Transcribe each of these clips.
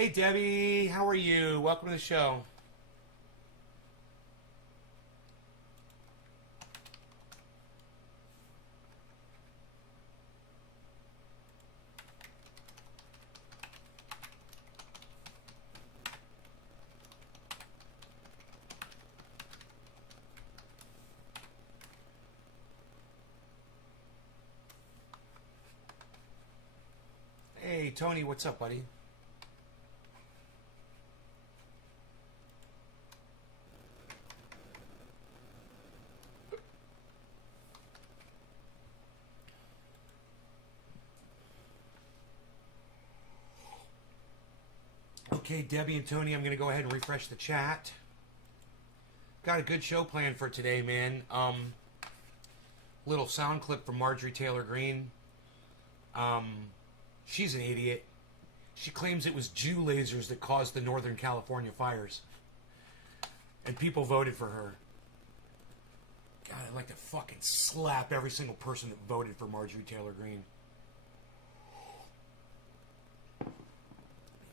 Hey Debbie, how are you? Welcome to the show. Hey Tony, what's up, buddy? Okay, Debbie and Tony, I'm going to go ahead and refresh the chat. Got a good show planned for today, man. Little sound clip from Marjorie Taylor Greene. She's an idiot. She claims it was Jew lasers that caused the Northern California fires. And people voted for her. God, I'd like to fucking slap every single person that voted for Marjorie Taylor Greene.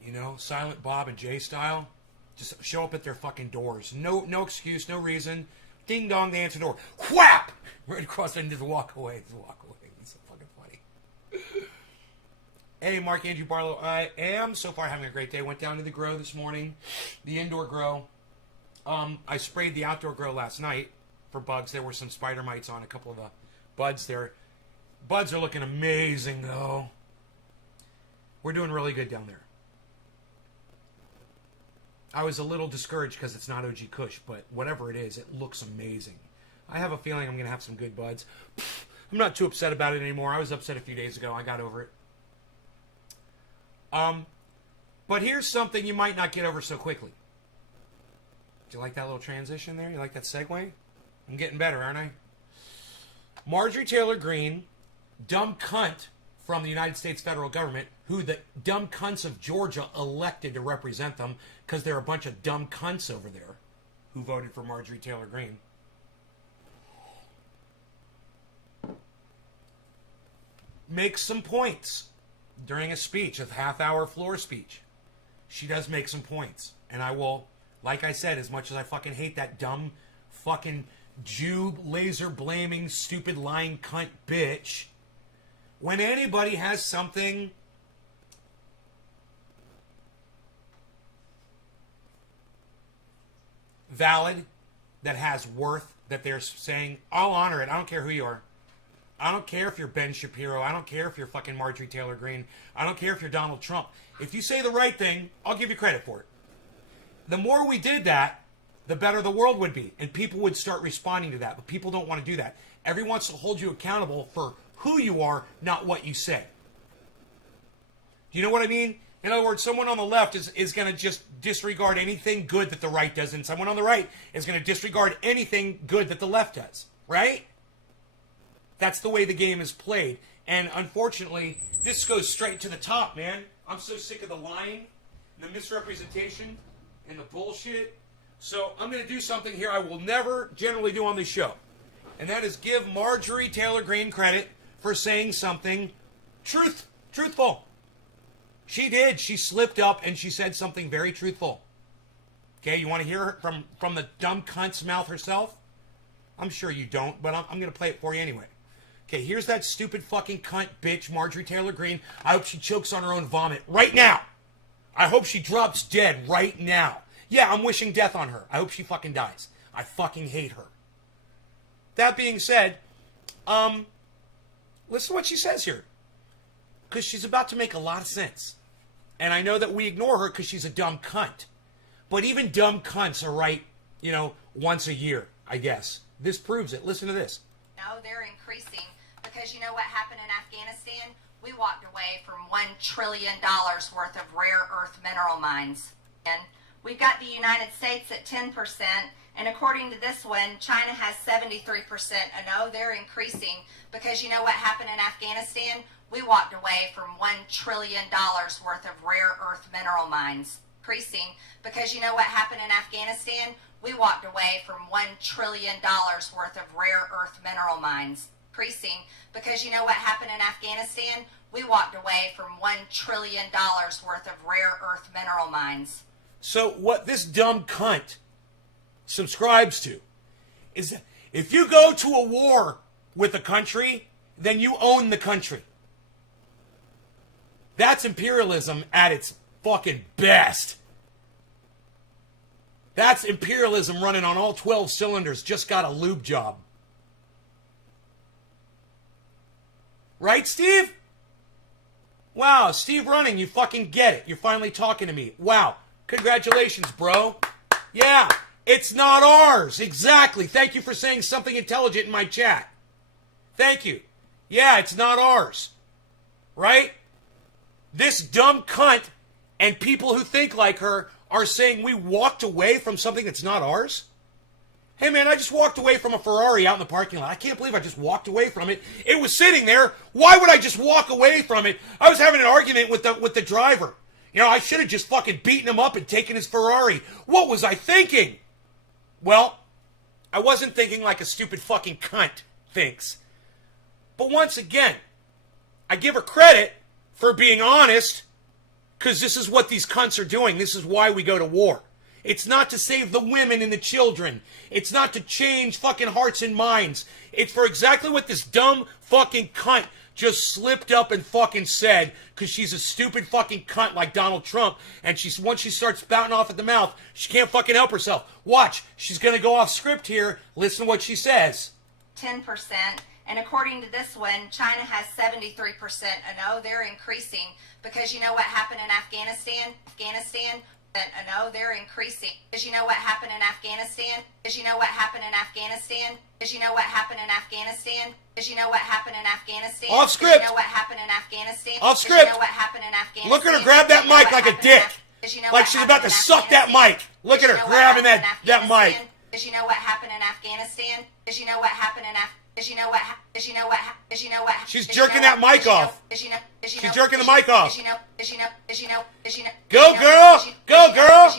You know, Silent Bob and Jay style. Just show up at their fucking doors. No excuse, no reason. Ding dong, they answer the door. Whap! Right across and just walk away. Just walk away. It's so fucking funny. Hey, Mark Andrew Barlow. I am so far having a great day. Went down to the grow this morning. The indoor grow. I sprayed the outdoor grow last night for bugs. There were some spider mites on a couple of the buds there. Buds are looking amazing, though. We're doing really good down there. I was a little discouraged because it's not OG Kush, but whatever it is, it looks amazing. I have a feeling I'm going to have some good buds. I'm not too upset about it anymore. I was upset a few days ago. I got over it. But here's something you might not get over so quickly. Do you like that little transition there? You like that segue? I'm getting better, aren't I? Marjorie Taylor Greene, dumb cunt from the United States federal government, who the dumb cunts of Georgia elected to represent them because they're a bunch of dumb cunts over there who voted for Marjorie Taylor Greene. Makes some points during a speech, a half-hour floor speech. She does make some points. And I will, like I said, as much as I fucking hate that dumb fucking Jew laser-blaming, stupid lying cunt bitch, when anybody has something valid, that has worth, that they're saying, I'll honor it. I don't care who you are. I don't care if you're Ben Shapiro. I don't care if you're fucking Marjorie Taylor Greene. I don't care if you're Donald Trump. If you say the right thing, I'll give you credit for it. The more we did that, the better the world would be. And people would start responding to that. But people don't want to do that. Everyone wants to hold you accountable for who you are, not what you say. Do you know what I mean? In other words, someone on the left is going to just disregard anything good that the right does, and someone on the right is going to disregard anything good that the left does. Right? That's the way the game is played. And unfortunately, this goes straight to the top, man. I'm so sick of the lying, the misrepresentation, and the bullshit. So I'm going to do something here I will never generally do on this show. And that is give Marjorie Taylor Greene credit for saying something truthful. She did. She slipped up and she said something very truthful. Okay, you want to hear it from the dumb cunt's mouth herself? I'm sure you don't, but I'm going to play it for you anyway. Okay, here's that stupid fucking cunt bitch, Marjorie Taylor Greene. I hope she chokes on her own vomit right now. I hope she drops dead right now. Yeah, I'm wishing death on her. I hope she fucking dies. I fucking hate her. That being said, listen to what she says here. Because she's about to make a lot of sense. And I know that we ignore her because she's a dumb cunt. But even dumb cunts are right, once a year, I guess. This proves it. Listen to this. No, they're increasing because you know what happened in Afghanistan? We walked away from $1 trillion worth of rare earth mineral mines. And we've got the United States at 10%, and according to this one, China has 73%. And no, they're increasing because you know what happened in Afghanistan? We walked away from $1 trillion worth of rare earth mineral mines. Increasing because you know what happened in Afghanistan? We walked away from $1 trillion worth of rare earth mineral mines. increasing because you know what happened in Afghanistan? We walked away from $1 trillion worth of rare earth mineral mines. So what this dumb cunt subscribes to is that if you go to a war with a country, then you own the country. That's imperialism at its fucking best. That's imperialism running on all 12 cylinders, just got a lube job. Right, Steve? Wow, Steve Running, you fucking get it. You're finally talking to me. Wow. Congratulations, bro. Yeah, it's not ours. Exactly. Thank you for saying something intelligent in my chat. Thank you. Yeah, it's not ours. Right? This dumb cunt and people who think like her are saying we walked away from something that's not ours? Hey man, I just walked away from a Ferrari out in the parking lot. I can't believe I just walked away from it. It was sitting there. Why would I just walk away from it? I was having an argument with the driver. You know, I should have just fucking beaten him up and taken his Ferrari. What was I thinking? Well, I wasn't thinking like a stupid fucking cunt thinks. But once again, I give her credit for being honest, because this is what these cunts are doing. This is why we go to war. It's not to save the women and the children. It's not to change fucking hearts and minds. It's for exactly what this dumb fucking cunt just slipped up and fucking said, because she's a stupid fucking cunt like Donald Trump, and once she starts spouting off at the mouth, she can't fucking help herself. Watch, she's gonna go off script here. Listen to what she says. 10%. And according to this one, China has 73%. And no, they're increasing because you know what happened in Afghanistan? And no, they're increasing. Because you know what happened in Afghanistan? Because you know what happened in Afghanistan? Because you know what happened in Afghanistan? Because you know what happened in Afghanistan? Off script. You know what happened in Afghanistan? Off script. You know what happened in Afghanistan? Look at her grab that mic like a dick. Like she's about to suck that mic. Look at her grabbing that mic. Because you know what happened in Afghanistan? Because you know what happened in Afghanistan? Because you know what? Because you know what? Because you know what? She's jerking that mic off. She's jerking the mic off. Go girl, go girl.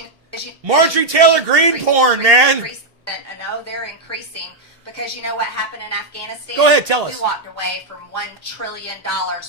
Marjorie Taylor Greene porn, man. No, they're increasing because you know what happened in Afghanistan? Go ahead, tell us. We walked away from $1 trillion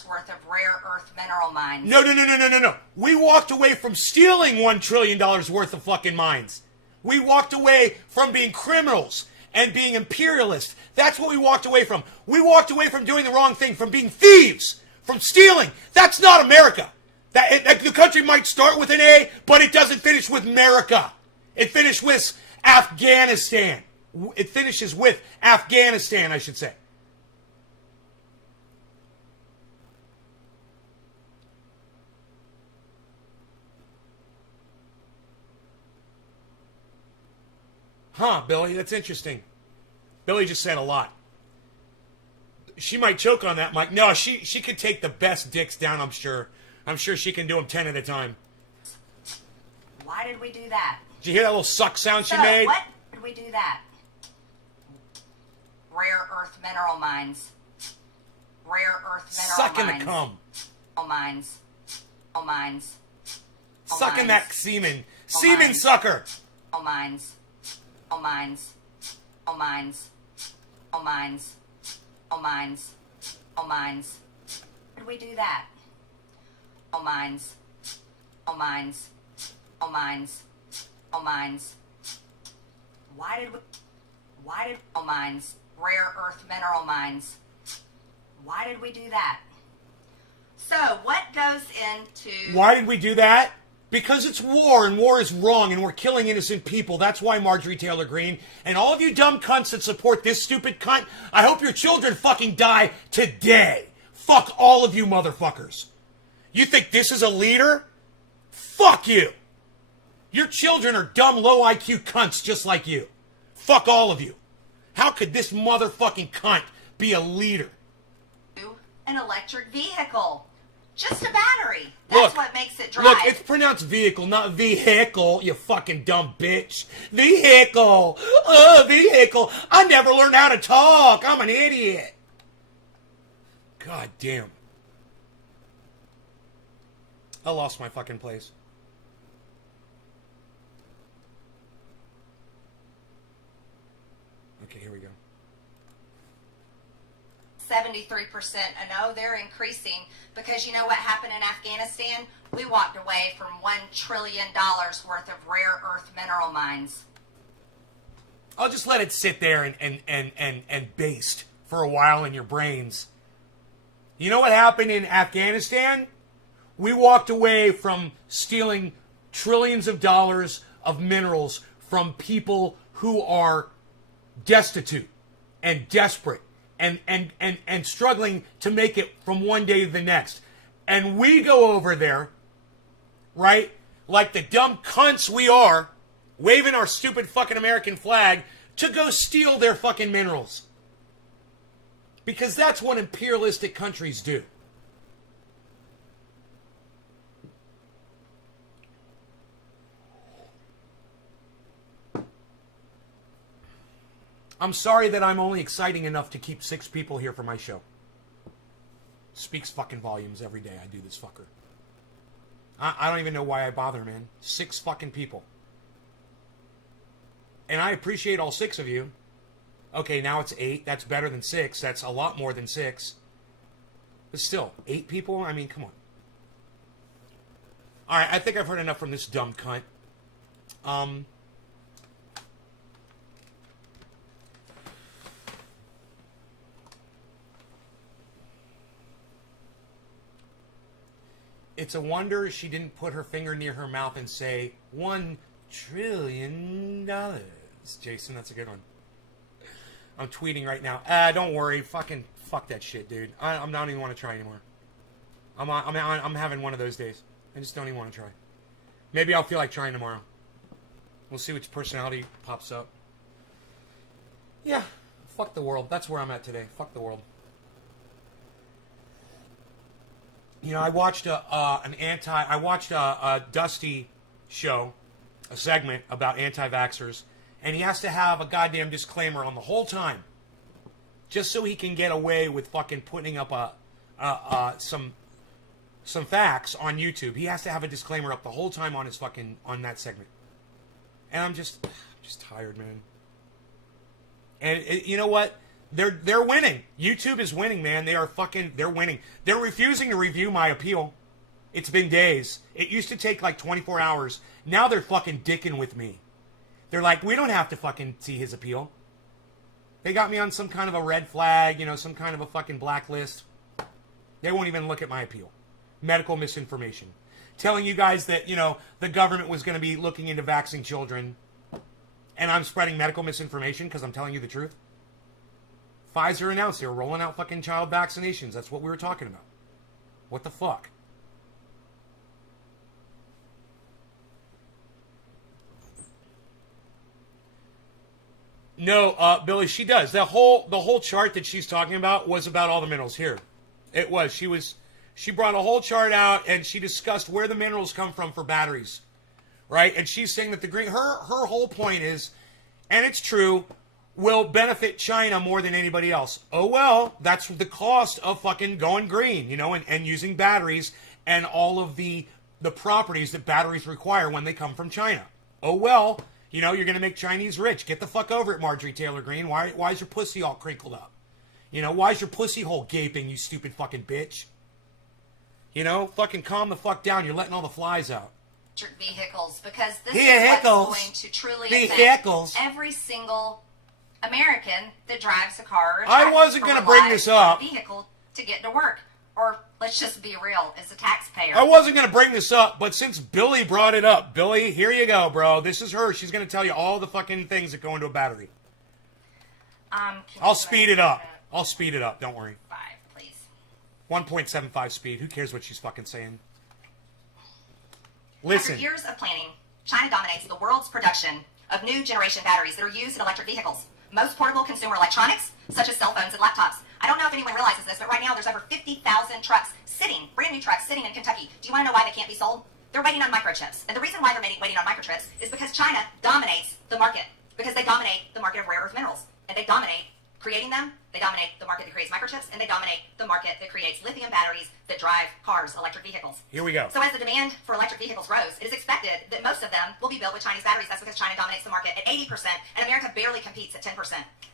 worth of rare earth mineral mines. No. We walked away from stealing $1 trillion worth of fucking mines. We walked away from being criminals and being imperialists. That's what we walked away from. We walked away from doing the wrong thing, from being thieves, from stealing. That's not America. The country might start with an A, but it doesn't finish with America. It finished with Afghanistan. It finishes with Afghanistan, I should say. Huh, Billy, that's interesting. Billy just said a lot. She might choke on that mic. No, she could take the best dicks down, I'm sure. I'm sure she can do them 10 at a time. Why did we do that? Did you hear that little suck sound she made? What did we do that? Rare earth mineral mines. Rare earth mineral Sucking mines. the cum. Mines. Mines. Sucking that semen. Semen sucker. Mines. Mines. Mines. Mines. Mines. Mines. Why did we do that? Mines. Mines. Mines. Mines. Why did mines? Rare earth mineral mines. Why did we do that? So, what goes into... Why did we do that? Because it's war, and war is wrong, and we're killing innocent people. That's why Marjorie Taylor Greene, and all of you dumb cunts that support this stupid cunt, I hope your children fucking die today. Fuck all of you motherfuckers. You think this is a leader? Fuck you. Your children are dumb, low IQ cunts just like you. Fuck all of you. How could this motherfucking cunt be a leader? An electric vehicle. Just a battery. That's what makes it drive. Look, it's pronounced vehicle, not vehicle, you fucking dumb bitch. Vehicle. Vehicle. I never learned how to talk. I'm an idiot. God damn. I lost my fucking place. Okay, here we go. 73%. And no, they're increasing because you know what happened in Afghanistan? We walked away from $1 trillion worth of rare earth mineral mines. I'll just let it sit there and baste for a while in your brains. You know what happened in Afghanistan? We walked away from stealing trillions of dollars of minerals from people who are destitute and desperate and struggling to make it from one day to the next. And we go over there, right, like the dumb cunts we are, waving our stupid fucking American flag to go steal their fucking minerals. Because that's what imperialistic countries do. I'm sorry that I'm only exciting enough to keep 6 people here for my show. Speaks fucking volumes every day I do this fucker. I don't even know why I bother, man. 6 fucking people. And I appreciate all 6 of you. Okay, now it's 8. That's better than 6. That's a lot more than 6. But still, 8 people? I mean, come on. Alright, I think I've heard enough from this dumb cunt. It's a wonder she didn't put her finger near her mouth and say, $1 trillion. Jason, that's a good one. I'm tweeting right now. Don't worry. Fucking fuck that shit, dude. I don't even want to try anymore. I'm having one of those days. I just don't even want to try. Maybe I'll feel like trying tomorrow. We'll see which personality pops up. Yeah. Fuck the world. That's where I'm at today. Fuck the world. You know, I watched a Dusty show, a segment about anti-vaxxers, and he has to have a goddamn disclaimer on the whole time, just so he can get away with fucking putting up some facts on YouTube. He has to have a disclaimer up the whole time on his fucking on that segment, and I'm just tired, man. And you know what? They're winning. YouTube is winning, man. They're winning. They're refusing to review my appeal. It's been days. It used to take like 24 hours. Now they're fucking dicking with me. They're like, we don't have to fucking see his appeal. They got me on some kind of a red flag, you know, some kind of a fucking blacklist. They won't even look at my appeal. Medical misinformation. Telling you guys that, you know, the government was going to be looking into vaccinating children. And I'm spreading medical misinformation because I'm telling you the truth. Pfizer announced they were rolling out fucking child vaccinations. That's what we were talking about. What the fuck? No, Billy, she does. The whole chart that she's talking about was about all the minerals here. It was. She brought a whole chart out and she discussed where the minerals come from for batteries. Right? And she's saying that the green her whole point is, and it's true, will benefit China more than anybody else. Oh, well, that's the cost of fucking going green, you know, and using batteries and all of the properties that batteries require when they come from China. Oh, well, you know, you're going to make Chinese rich. Get the fuck over it, Marjorie Taylor Greene. Why is your pussy all crinkled up? You know, why is your pussy hole gaping, you stupid fucking bitch? You know, fucking calm the fuck down. You're letting all the flies out. Vehicles, because this is what's going to truly affect every single American that drives a car. Or I wasn't going to bring this up. Vehicle to get to work, or let's just be real, as a taxpayer. I wasn't going to bring this up, but since Billy brought it up, Billy, here you go, bro. This is her. She's going to tell you all the fucking things that go into a battery. I'll speed it up. I'll speed it up. Don't worry. 5, please. 1.75 speed. Who cares what she's fucking saying? Listen. After years of planning, China dominates the world's production of new generation batteries that are used in electric vehicles. Most portable consumer electronics, such as cell phones and laptops. I don't know if anyone realizes this, but right now there's over 50,000 trucks sitting, brand new trucks sitting in Kentucky. Do you want to know why they can't be sold? They're waiting on microchips. And the reason why they're waiting on microchips is because China dominates the market. Because they dominate the market of rare earth minerals. And they dominate creating them They dominate the market that creates microchips, and they dominate the market that creates lithium batteries that drive cars, electric vehicles. Here we go. So as the demand for electric vehicles grows, it is expected that most of them will be built with Chinese batteries. That's because China dominates the market at 80%, and America barely competes at 10%.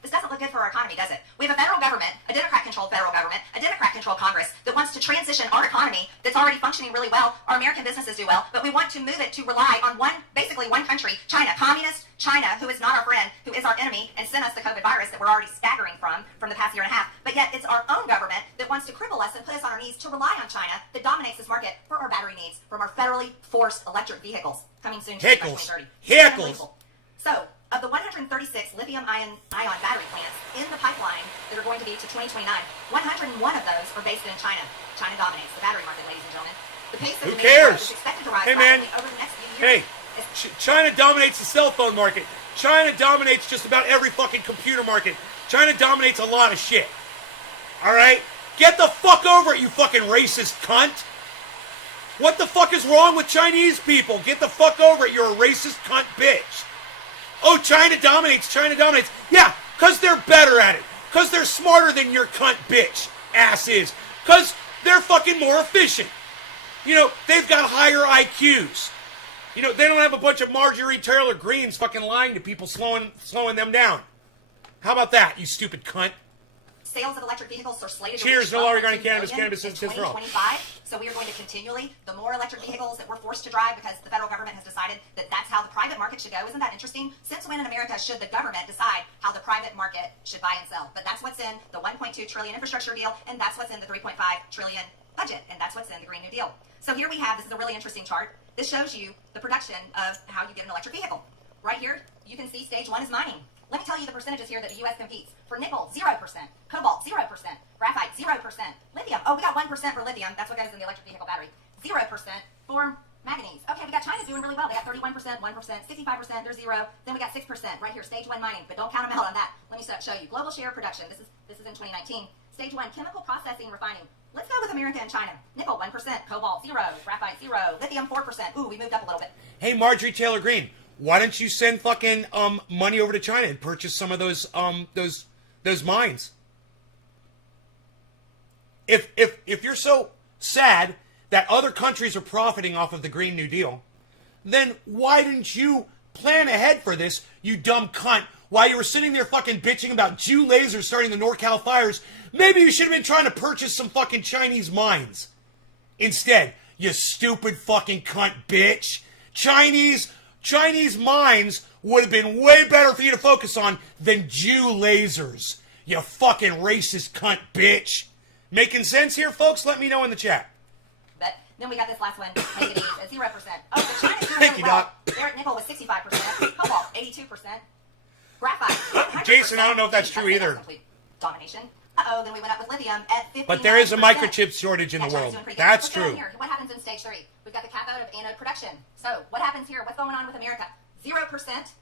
This doesn't look good for our economy, does it? We have a federal government, a Democrat-controlled federal government, a Democrat-controlled Congress that wants to transition our economy that's already functioning really well. Our American businesses do well, but we want to move it to rely on basically one country, China, communist China, who is not our friend, who is our enemy, and sent us the COVID virus that we're already staggering from the past year and a half. But yet it's our own government that wants to cripple us and put us on our knees to rely on China that dominates this market for our battery needs from our federally forced electric vehicles coming soon to 2030. Hickles. So, of the 136 lithium-ion battery plants in the pipeline that are going to be to 2029, 101 of those are based in China. China dominates the battery market, ladies and gentlemen. The pace of Who demand cares? growth is expected to rise Hey, man. rapidly over the next few years. Hey, China dominates the cell phone market. China dominates just about every fucking computer market. China dominates a lot of shit. All right? Get the fuck over it, you fucking racist cunt. What the fuck is wrong with Chinese people? Get the fuck over it, you're a racist cunt bitch. Oh, China dominates, China dominates. Yeah, because they're better at it. Because they're smarter than your cunt bitch ass is. Because they're fucking more efficient. You know, they've got higher IQs. You know, they don't have a bunch of Marjorie Taylor Greens fucking lying to people, slowing them down. How about that, you stupid cunt? Sales of electric vehicles are slated Cheers, to no reach longer regarding cannabis. 12.2 Cannabis billion is in just wrong. 2025. So we are going to continually, the more electric vehicles that we're forced to drive because the federal government has decided that that's how the private market should go. Isn't that interesting? Since when in America should the government decide how the private market should buy and sell? But that's what's in the 1.2 trillion infrastructure deal, and that's what's in the 3.5 trillion budget, and that's what's in the Green New Deal. So here we have, this is a really interesting chart. This shows you the production of how you get an electric vehicle. Right here, you can see stage one is mining. Let me tell you the percentages here that the U.S. competes. For nickel, 0%. Cobalt, 0%. Graphite, 0%. Lithium, oh, we got 1% for lithium. That's what goes in the electric vehicle battery. 0% for manganese. Okay, we got China's doing really well. They got 31%, 1%, 65%, they're 0. Then we got 6% right here, stage one mining. But don't count them out on that. Let me show you. Global share of production. This is in 2019. Stage one, chemical processing, refining. Let's go with America and China. Nickel, 1%. Cobalt, 0. Graphite, 0. Lithium, 4%. Ooh, we moved up a little bit. Hey, Marjorie Taylor Greene, why don't you send fucking money over to China and purchase some of those mines? If you're so sad that other countries are profiting off of the Green New Deal, then why didn't you plan ahead for this, you dumb cunt? While you were sitting there fucking bitching about Jew lasers starting the NorCal fires, maybe you should have been trying to purchase some fucking Chinese mines. Instead, you stupid fucking cunt bitch. Chinese mines would have been way better for you to focus on than Jew lasers. You fucking racist cunt bitch. Making sense here, folks? Let me know in the chat. But then we got this last one, manganese at 0%. Oh, so China's doing Thank really you, well. Doc. Barrett nickel was 65%. Cobalt, 82%. Graphite, 100%. Jason, I don't know if that's true either. Complete domination. Uh-oh, then we went up with lithium at 59%. But there is a microchip shortage in the China's world. doing pretty good. That's What's going on true. here? What happens in stage 3? We've got the cathode of anode production. So what happens here? What's going on with America? 0%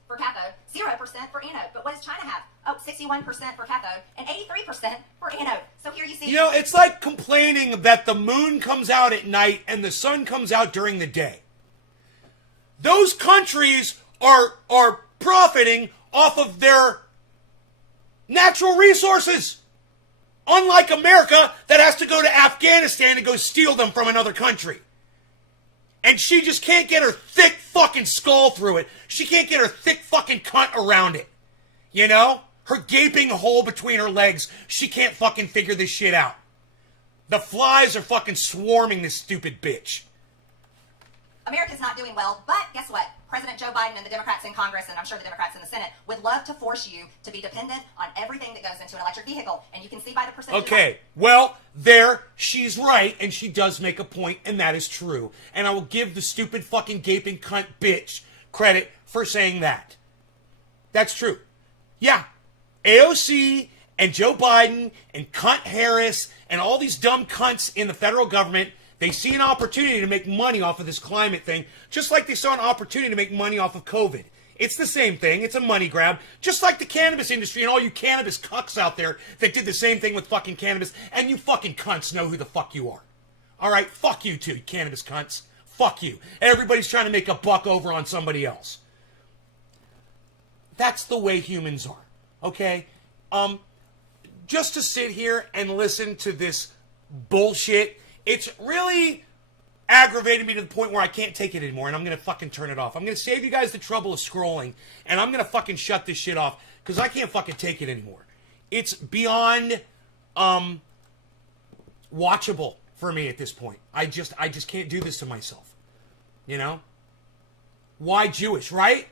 for cathode, 0% for anode. But what does China have? Oh, 61% for cathode and 83% for anode. So here you see... You know, it's like complaining that the moon comes out at night and the sun comes out during the day. Those countries are profiting off of their natural resources. Unlike America, that has to go to Afghanistan and go steal them from another country. And she just can't get her thick fucking skull through it. She can't get her thick fucking cunt around it. You know? Her gaping hole between her legs. She can't fucking figure this shit out. The flies are fucking swarming this stupid bitch. America's not doing well, but guess what? President Joe Biden and the Democrats in Congress, and I'm sure the Democrats in the Senate, would love to force you to be dependent on everything that goes into an electric vehicle. And you can see by the percentage... Okay, well, there, she's right, and she does make a point, and that is true. And I will give the stupid fucking gaping cunt bitch credit for saying that. That's true. Yeah, AOC and Joe Biden and cunt Harris and all these dumb cunts in the federal government, they see an opportunity to make money off of this climate thing, just like they saw an opportunity to make money off of COVID. It's the same thing. It's a money grab, just like the cannabis industry and all you cannabis cucks out there that did the same thing with fucking cannabis, and you fucking cunts know who the fuck you are. All right? Fuck you too, cannabis cunts. Fuck you. Everybody's trying to make a buck over on somebody else. That's the way humans are, okay? just to sit here and listen to this bullshit, it's really aggravated me to the point where I can't take it anymore, and I'm going to fucking turn it off. I'm going to save you guys the trouble of scrolling, and I'm going to fucking shut this shit off, because I can't fucking take it anymore. It's beyond watchable for me at this point. I just can't do this to myself. You know? Why Jewish, right?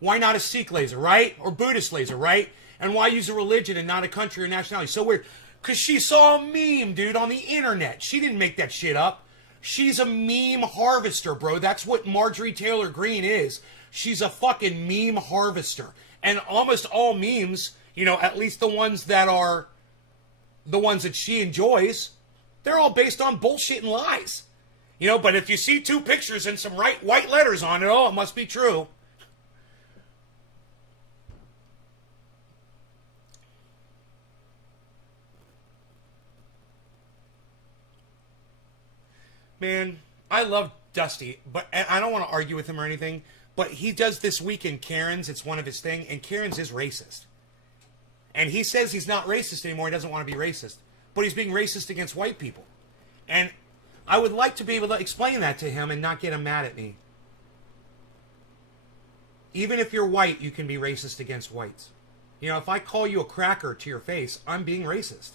Why not a Sikh laser, right? Or Buddhist laser, right? And why use a religion and not a country or nationality? So weird. Because she saw a meme, dude, on the internet. She didn't make that shit up. She's a meme harvester, bro. That's what Marjorie Taylor Greene is. She's a fucking meme harvester. And almost all memes, you know, at least the ones that are the ones that she enjoys, they're all based on bullshit and lies. You know, but if you see two pictures and some white letters on it, oh, it must be true. Man, I love Dusty, but I don't want to argue with him or anything, but he does This Week in Karens. It's one of his thing, and Karens is racist. And he says he's not racist anymore. He doesn't want to be racist. But he's being racist against white people. And I would like to be able to explain that to him and not get him mad at me. Even if you're white, you can be racist against whites. You know, if I call you a cracker to your face, I'm being racist.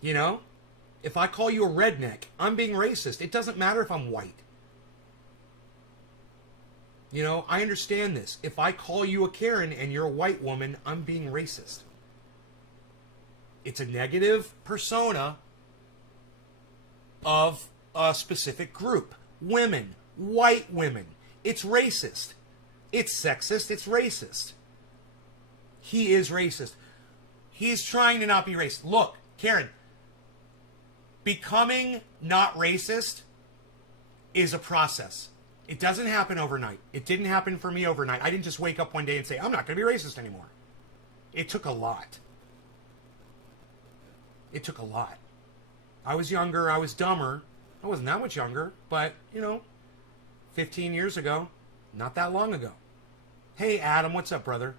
You know? If I call you a redneck, I'm being racist. It doesn't matter if I'm white. You know, I understand this. If I call you a Karen and you're a white woman, I'm being racist. It's a negative persona of a specific group. Women. White women. It's racist. It's sexist. It's racist. He is racist. He's trying to not be racist. Look, Karen, becoming not racist is a process. It doesn't happen overnight. It didn't happen for me overnight. I didn't just wake up one day and say, I'm not going to be racist anymore. It took a lot. It took a lot. I was younger. I was dumber. I wasn't that much younger, but, you know, 15 years ago, not that long ago. Hey, Adam, what's up, brother?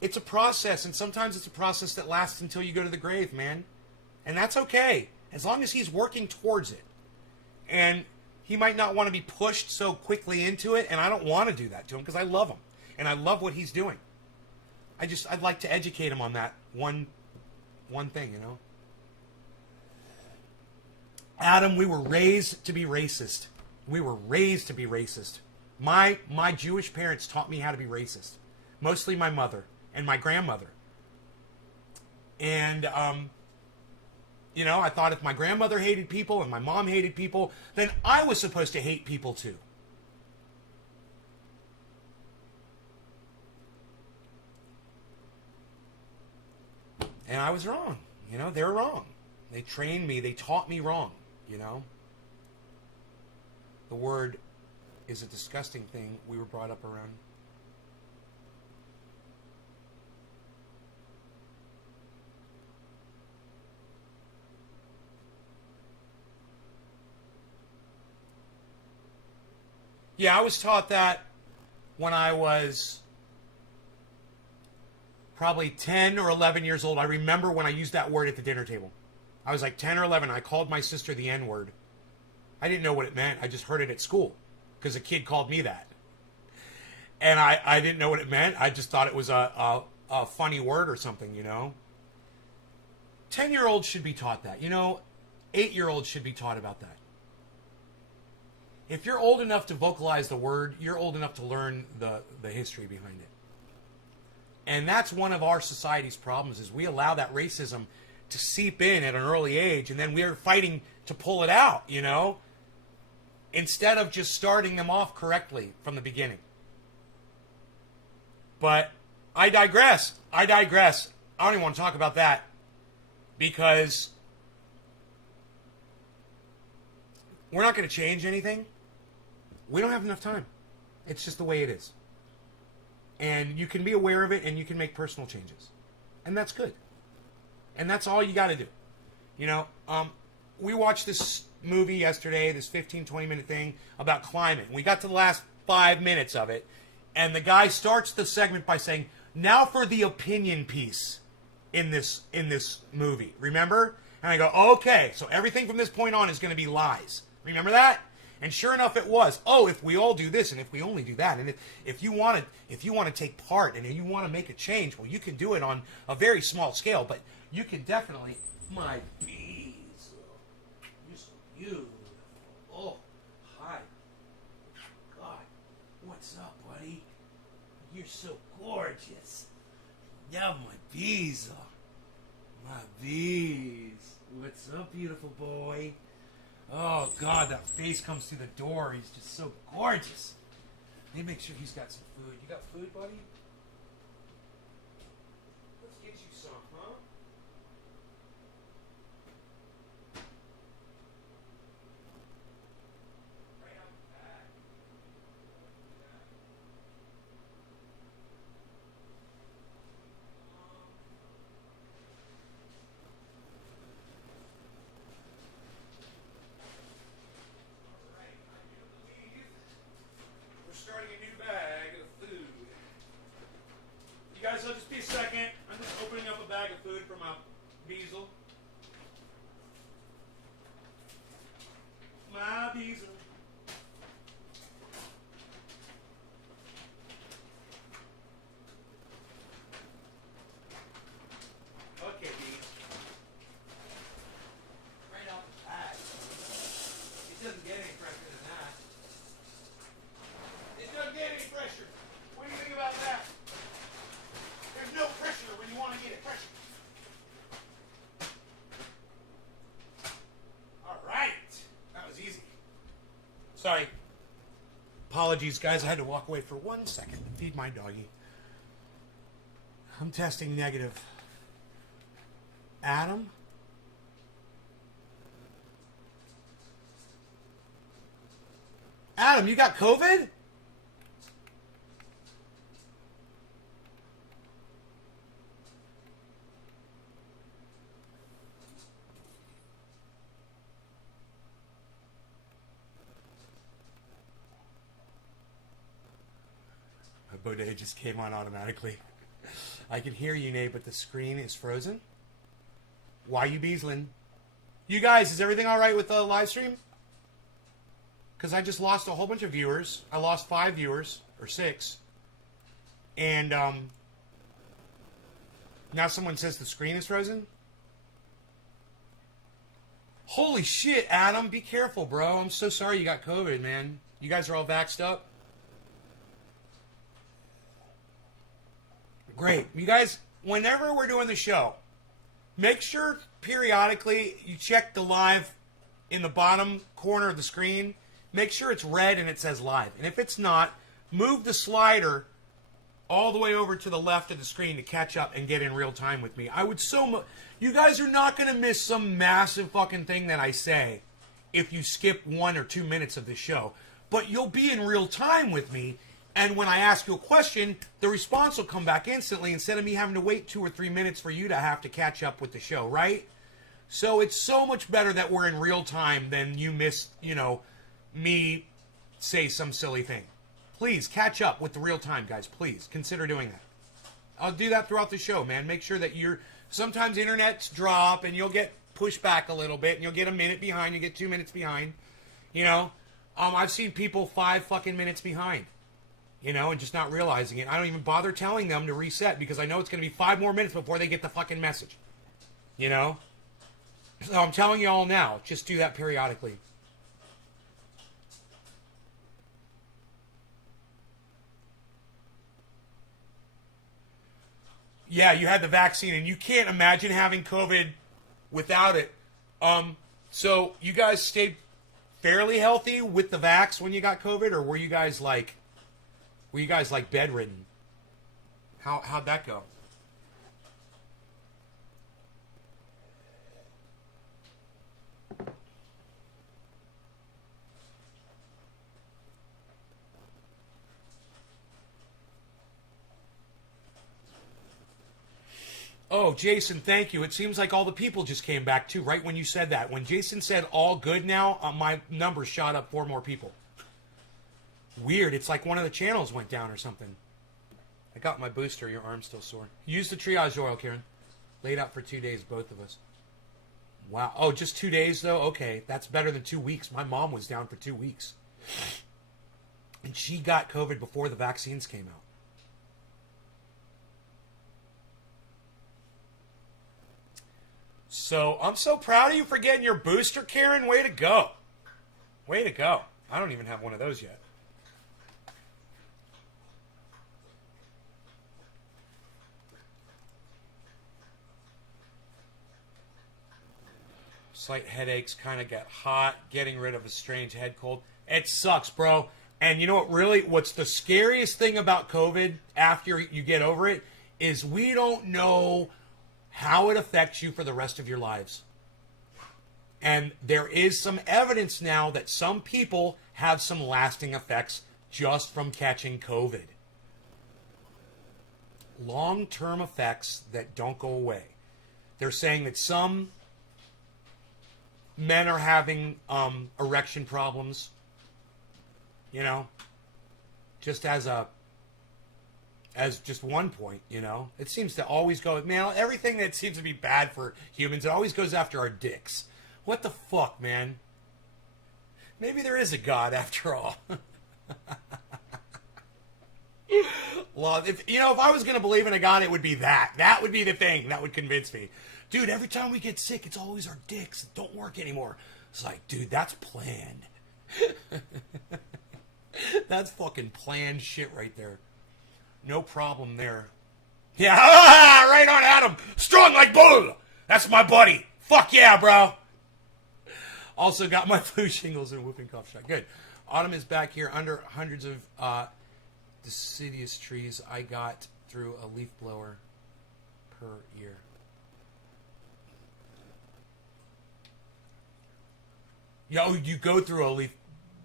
It's a process, and sometimes it's a process that lasts until you go to the grave, man. And that's okay, as long as he's working towards it. And he might not want to be pushed so quickly into it, and I don't want to do that to him because I love him. And I love what he's doing. I'd like to educate him on that one thing, you know? Adam, we were raised to be racist. We were raised to be racist. My Jewish parents taught me how to be racist. Mostly my mother and my grandmother. And, you know, I thought if my grandmother hated people and my mom hated people, then I was supposed to hate people too. And I was wrong. You know, they were wrong. They trained me. They taught me wrong, you know. The word is a disgusting thing we were brought up around. Yeah, I was taught that when I was probably 10 or 11 years old. I remember when I used that word at the dinner table. I was like 10 or 11. I called my sister the N-word. I didn't know what it meant. I just heard it at school because a kid called me that. And I didn't know what it meant. I just thought it was a funny word or something, you know. 10-year-olds should be taught that. You know, 8-year-olds should be taught about that. If you're old enough to vocalize the word, you're old enough to learn the history behind it. And that's one of our society's problems, is we allow that racism to seep in at an early age, and then we're fighting to pull it out, you know, instead of just starting them off correctly from the beginning. But I digress. I don't even want to talk about that, because we're not going to change anything. We don't have enough time. It's just the way it is. And you can be aware of it, and you can make personal changes. And that's good. And that's all you got to do. You know, we watched this movie yesterday, this 15, 20-minute thing about climate. We got to the last 5 minutes of it, And the guy starts the segment by saying, "Now for the opinion piece in this movie." Remember? And I go, "Okay, so everything from this point on is going to be lies." Remember that? And sure enough, it was. Oh, if we all do this, and if we only do that, and if you want to take part, and if you want to make a change, well, you can do it on a very small scale, but you can definitely. My bees, you're so beautiful. Oh, hi. God, what's up, buddy? You're so gorgeous. Yeah, my bees. My bees. What's up, beautiful boy? Oh, God, that face comes through the door. He's just so gorgeous. Let me make sure he's got some food. You got food, buddy? Let's get you some, huh? Right out the back. We're starting a new bag of food. You guys, I'll just be a second. I'm just opening up a bag of food for my Beazle. My Beazle. Okay, Beaz. Right out the bag. It doesn't get any fresher than that. It doesn't get any pressure. What do you think about that? There's no pressure when you want to get it pressure. All right. That was easy. Sorry. Apologies, guys. I had to walk away for 1 second and feed my doggy. I'm testing negative. Adam? Adam, you got COVID? My bodega just came on automatically. I can hear you, Nate, but the screen is frozen. Why you beesling? You guys, is everything all right with the live stream? Because I just lost a whole bunch of viewers. I lost 5 viewers, or 6. And now someone says the screen is frozen. Holy shit, Adam. Be careful, bro. I'm so sorry you got COVID, man. You guys are all vaxxed up? Great. You guys, whenever we're doing the show, make sure periodically you check the live in the bottom corner of the screen. Make sure it's red and it says live. And if it's not, move the slider all the way over to the left of the screen to catch up and get in real time with me. I would you guys are not going to miss some massive fucking thing that I say if you skip 1 or 2 minutes of the show. But you'll be in real time with me, and when I ask you a question, the response will come back instantly instead of me having to wait 2 or 3 minutes for you to have to catch up with the show, right? So it's so much better that we're in real time than you miss, me say some silly thing. Please catch up with the real time, guys. Please consider doing that. I'll do that throughout the show, man. Make sure that sometimes internets drop and you'll get pushed back a little bit and you'll get a minute behind. You get 2 minutes behind. I've seen people 5 fucking minutes behind. And just not realizing it. I don't even bother telling them to reset because I know it's going to be 5 more minutes before they get the fucking message. So I'm telling you all now, just do that periodically. Yeah, you had the vaccine, and you can't imagine having COVID without it. So you guys stayed fairly healthy with the vax when you got COVID, or were you guys like bedridden? How'd that go? Oh, Jason, thank you. It seems like all the people just came back, too, right when you said that. When Jason said all good now, my number shot up 4 more people. Weird. It's like one of the channels went down or something. I got my booster. Your arm's still sore. Use the triage oil, Karen. Laid out for 2 days, both of us. Wow. Oh, just 2 days, though? Okay. That's better than 2 weeks. My mom was down for 2 weeks. And she got COVID before the vaccines came out. So, I'm so proud of you for getting your booster, Karen. Way to go. Way to go. I don't even have one of those yet. Slight headaches, kind of get hot, getting rid of a strange head cold. It sucks, bro. And you know what really, what's the scariest thing about COVID after you get over it is we don't know how it affects you for the rest of your lives. And there is some evidence now that some people have some lasting effects just from catching COVID. Long-term effects that don't go away. They're saying that some men are having erection problems, you know, just as just one point, you know. It seems to always go, man, everything that seems to be bad for humans, it always goes after our dicks. What the fuck, man? Maybe there is a God after all. Well, if I was going to believe in a God, it would be that. That would be the thing that would convince me. Dude, every time we get sick, it's always our dicks that don't work anymore. It's like, dude, that's planned. That's fucking planned shit right there. No problem there. Yeah, right on, Adam. Strong like bull. That's my buddy. Fuck yeah, bro. Also got my flu shingles and whooping cough shot. Good. Autumn is back here under hundreds of deciduous trees. I got through a leaf blower per year. Yo, you go through a leaf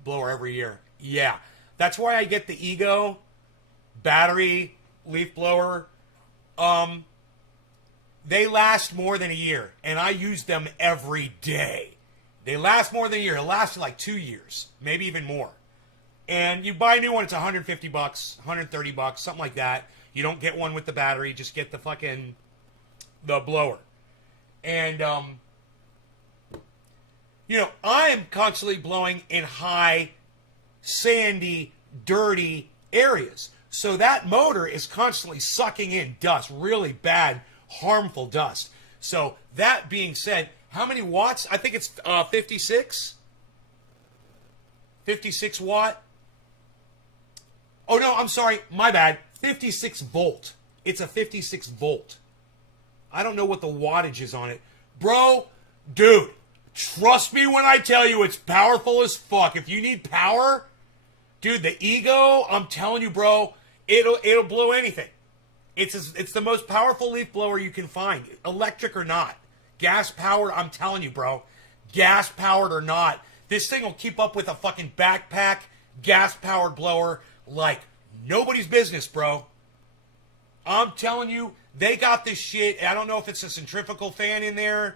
blower every year. Yeah. That's why I get the Ego battery leaf blower. They last more than a year, and I use them every day. They last more than a year. It lasts like 2 years, maybe even more. And you buy a new one, it's $150, $130, something like that. You don't get one with the battery, just get the blower. And, I am constantly blowing in high, sandy, dirty areas. So that motor is constantly sucking in dust, really bad, harmful dust. So that being said, how many watts? I think it's 56. 56 watt. Oh, no, I'm sorry. My bad. 56 volt. It's a 56 volt. I don't know what the wattage is on it. Bro, dude, trust me when I tell you it's powerful as fuck. If you need power, dude, the Ego, I'm telling you, bro, it'll blow anything. It's the most powerful leaf blower you can find, electric or not. Gas powered, I'm telling you, bro. Gas powered or not, this thing will keep up with a fucking backpack gas powered blower like nobody's business, bro. I'm telling you, they got this shit. I don't know if it's a centrifugal fan in there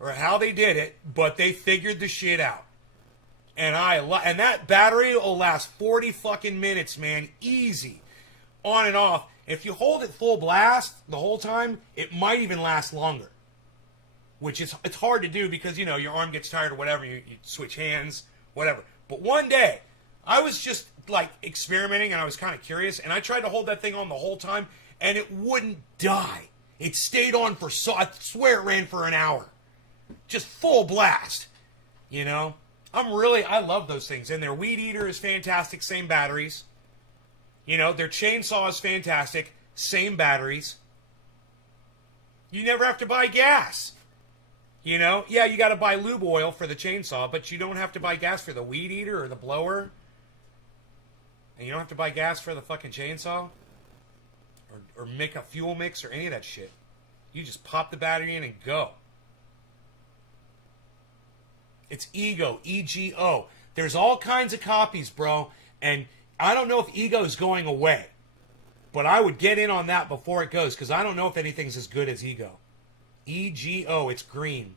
or how they did it, but they figured the shit out. And and that battery will last 40 fucking minutes, man. Easy. On and off. If you hold it full blast the whole time, it might even last longer. Which it's hard to do because, your arm gets tired or whatever. You switch hands, whatever. But one day, I was just, experimenting and I was kind of curious. And I tried to hold that thing on the whole time and it wouldn't die. It stayed on I swear it ran for an hour. Just full blast. I love those things. And their weed eater is fantastic. Same batteries. Their chainsaw is fantastic. Same batteries. You never have to buy gas. Yeah, you got to buy lube oil for the chainsaw, but you don't have to buy gas for the weed eater or the blower. And you don't have to buy gas for the fucking chainsaw. Or make a fuel mix or any of that shit. You just pop the battery in and go. It's Ego, E-G-O. There's all kinds of copies, bro. And I don't know if Ego is going away. But I would get in on that before it goes, because I don't know if anything's as good as Ego. E-G-O, it's green.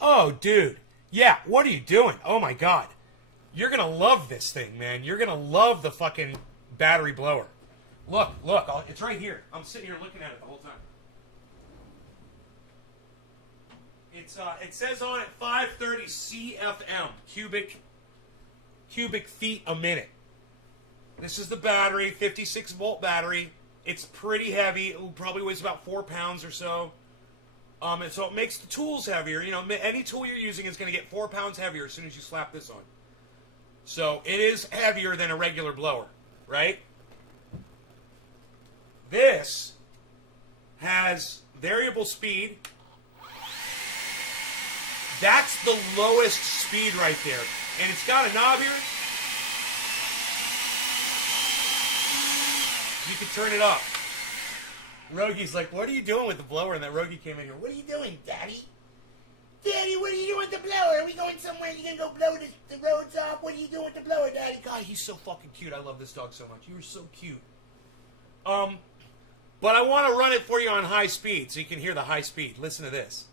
Oh, dude. Yeah, what are you doing? Oh my god. You're gonna love this thing, man. You're gonna love the fucking battery blower. Look, it's right here. I'm sitting here looking at it the whole time. It says on it 530 CFM, cubic feet a minute. This is the battery, 56 volt battery. It's pretty heavy. It probably weighs about 4 pounds or so. And so it makes the tools heavier. You know, any tool you're using is going to get 4 pounds heavier as soon as you slap this on. So it is heavier than a regular blower, right? This has variable speed. That's the lowest speed right there. And it's got a knob here. You can turn it up. Rogi's like, what are you doing with the blower? And that Rogi came in here. What are you doing, Daddy? Daddy, what are you doing with the blower? Are we going somewhere? You gonna go blow the roads off? What are you doing with the blower, Daddy? God, he's so fucking cute. I love this dog so much. You were so cute. But I want to run it for you on high speed so you can hear the high speed. Listen to this.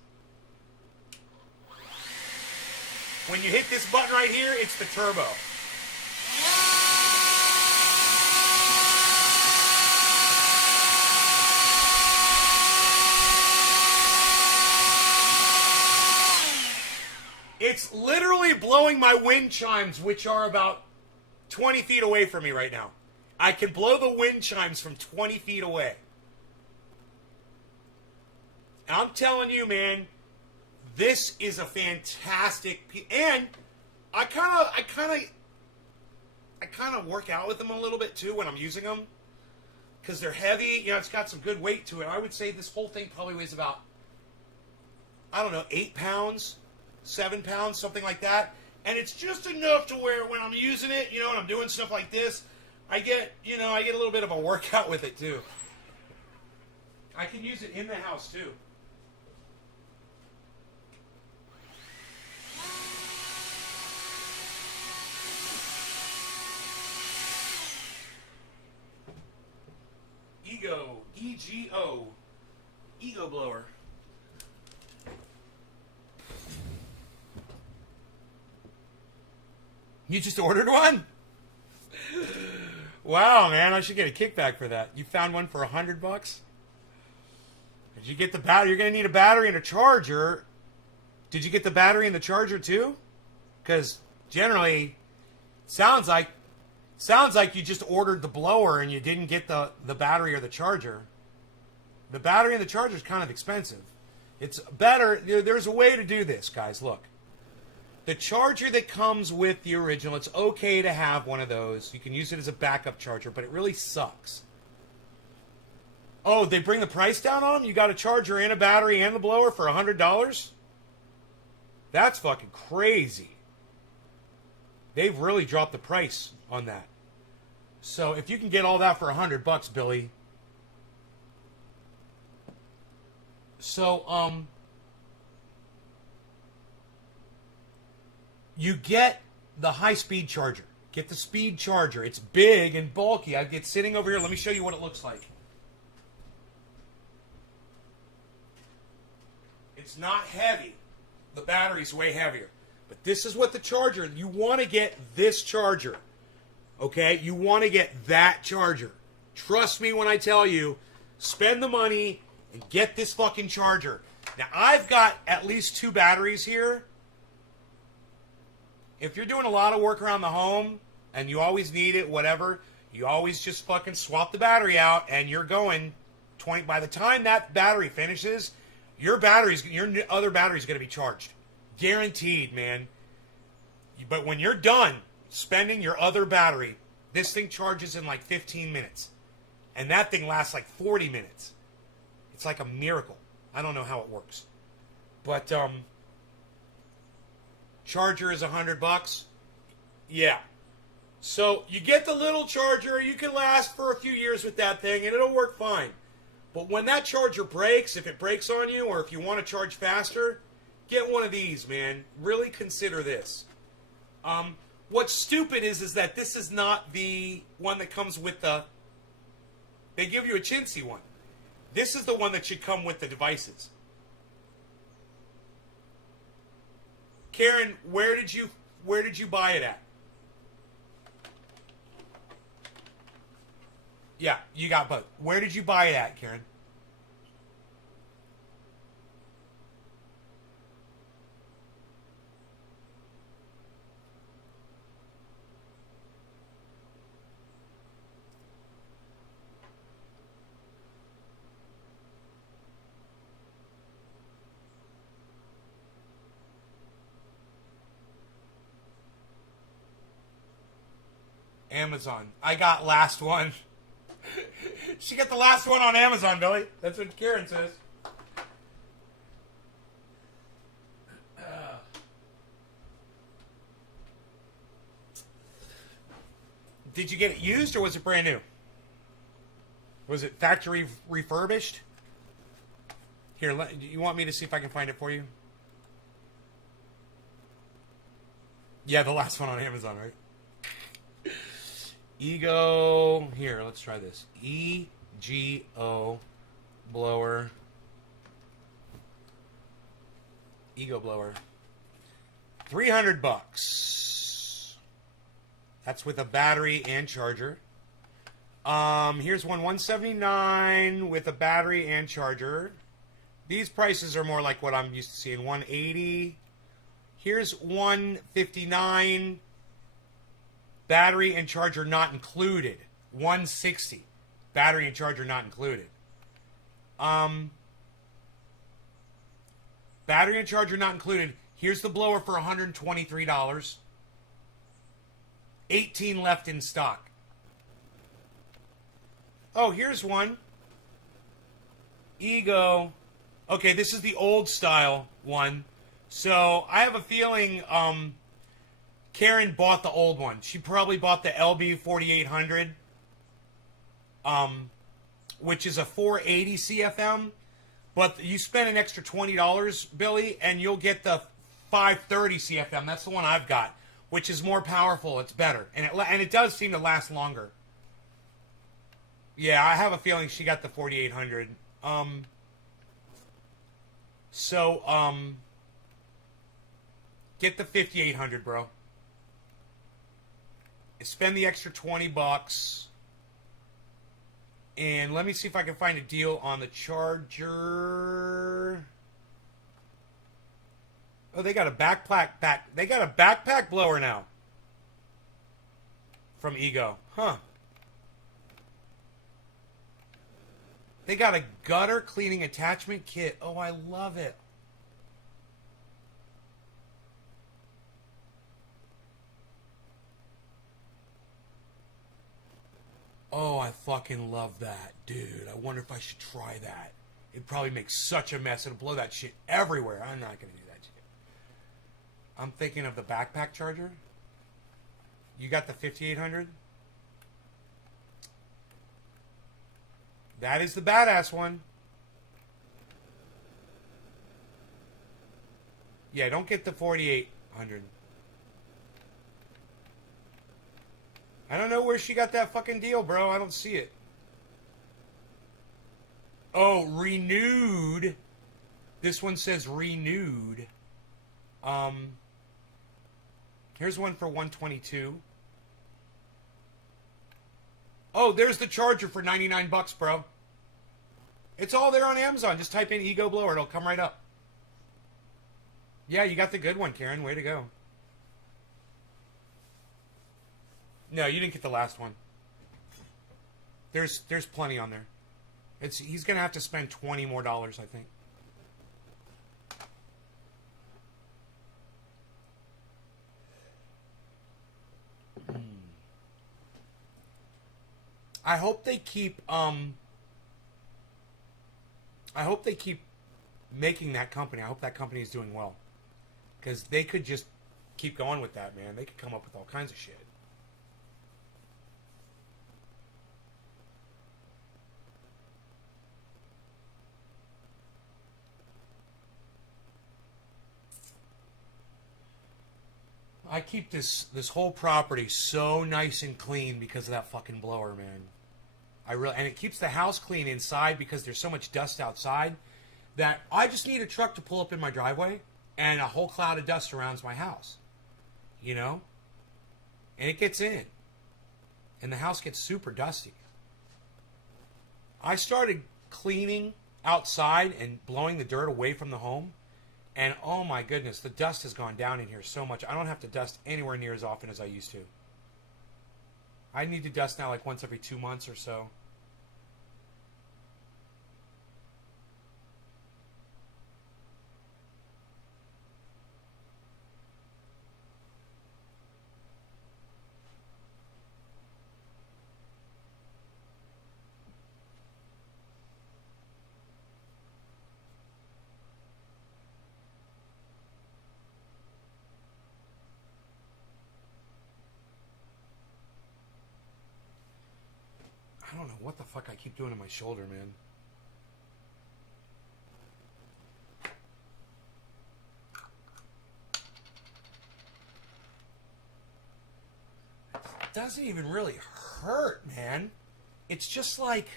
When you hit this button right here, it's the turbo. It's literally blowing my wind chimes, which are about 20 feet away from me right now. I can blow the wind chimes from 20 feet away. And I'm telling you, man, this is a fantastic and I kind of work out with them a little bit too when I'm using them because they're heavy. You know, it's got some good weight to it. I would say this whole thing probably weighs about, I don't know, 8 pounds, 7 pounds, something like that. And it's just enough to where when I'm using it, you know, and I'm doing stuff like this, I get a little bit of a workout with it too. I can use it in the house too. EGO, ego blower. You just ordered one? Wow, man, I should get a kickback for that. You found one for $100? Did you get the battery? You're going to need a battery and a charger. Did you get the battery and the charger too? Because generally, sounds like you just ordered the blower and you didn't get the battery or the charger. The battery and the charger is kind of expensive. It's better. There's a way to do this, guys. Look. The charger that comes with the original, it's okay to have one of those. You can use it as a backup charger, but it really sucks. Oh, they bring the price down on them? You got a charger and a battery and the blower for $100? That's fucking crazy. They've really dropped the price on that. So if you can get all that for $100, Billy. So, you get the high-speed charger. Get the speed charger. It's big and bulky. I get sitting over here. Let me show you what it looks like. It's not heavy. The battery's way heavier. But this is what the charger, you want to get this charger. Okay? You want to get that charger. Trust me when I tell you, spend the money and get this fucking charger. Now, I've got at least 2 batteries here. If you're doing a lot of work around the home and you always need it, whatever, you always just fucking swap the battery out and you're going 20. By the time that battery finishes, your other battery's going to be charged. Guaranteed, man. But when you're done spending your other battery, this thing charges in like 15 minutes. And that thing lasts like 40 minutes. It's like a miracle. I don't know how it works. But, charger is $100. Yeah. So you get the little charger. You can last for a few years with that thing, and it'll work fine. But when that charger breaks, if it breaks on you, or if you want to charge faster, get one of these, man. Really consider this. What's stupid is that this is not the one that comes with the... They give you a chintzy one. This is the one that should come with the devices. Karen, where did you buy it at? Yeah, you got both. Where did you buy it at, Karen? Amazon. I got last one. She got the last one on Amazon, Billy. That's what Karen says. Did you get it used or was it brand new? Was it factory refurbished? Here, you want me to see if I can find it for you? Yeah, the last one on Amazon, right? Ego. Here, let's try this. EGO blower. Ego blower. $300. That's with a battery and charger. Here's one, $179 with a battery and charger. These prices are more like what I'm used to seeing. $180. Here's $159. Battery and charger not included. $160. Battery and charger not included. Battery and charger not included. Here's the blower for $123. 18 left in stock. Oh, here's one. Ego. Okay, this is the old style one. So I have a feeling Karen bought the old one. She probably bought the LB 4800, which is a 480 CFM. But you spend an extra $20, Billy, and you'll get the 530 CFM. That's the one I've got, which is more powerful. It's better, and it does seem to last longer. Yeah, I have a feeling she got the 4800. Get the 5800, bro. Spend the extra $20. And let me see if I can find a deal on the charger. Oh, they got a They got a backpack blower now. From Ego. Huh. They got a gutter cleaning attachment kit. Oh, I love it. Oh, I fucking love that, dude. I wonder if I should try that. It'd probably make such a mess. It'll blow that shit everywhere. I'm not going to do that shit. I'm thinking of the backpack charger. You got the 5800? That is the badass one. Yeah, don't get the 4800. I don't know where she got that fucking deal, bro. I don't see it. Oh, renewed. This one says renewed. Here's one for $122. Oh, there's the charger for $99, bro. It's all there on Amazon. Just type in Ego Blower. It'll come right up. Yeah, you got the good one, Karen. Way to go. No, you didn't get the last one. There's plenty on there. He's gonna have to spend $20 more, I think. I hope they keep making that company. I hope that company is doing well. Because they could just keep going with that, man. They could come up with all kinds of shit. I keep this whole property so nice and clean because of that fucking blower, man. And it keeps the house clean inside because there's so much dust outside that I just need a truck to pull up in my driveway and a whole cloud of dust surrounds my house. You know? And it gets in. And the house gets super dusty. I started cleaning outside and blowing the dirt away from the home. And oh my goodness, the dust has gone down in here so much. I don't have to dust anywhere near as often as I used to. I need to dust now like once every 2 months or so. I don't know what the fuck I keep doing to my shoulder, man. It doesn't even really hurt, man. It's just like,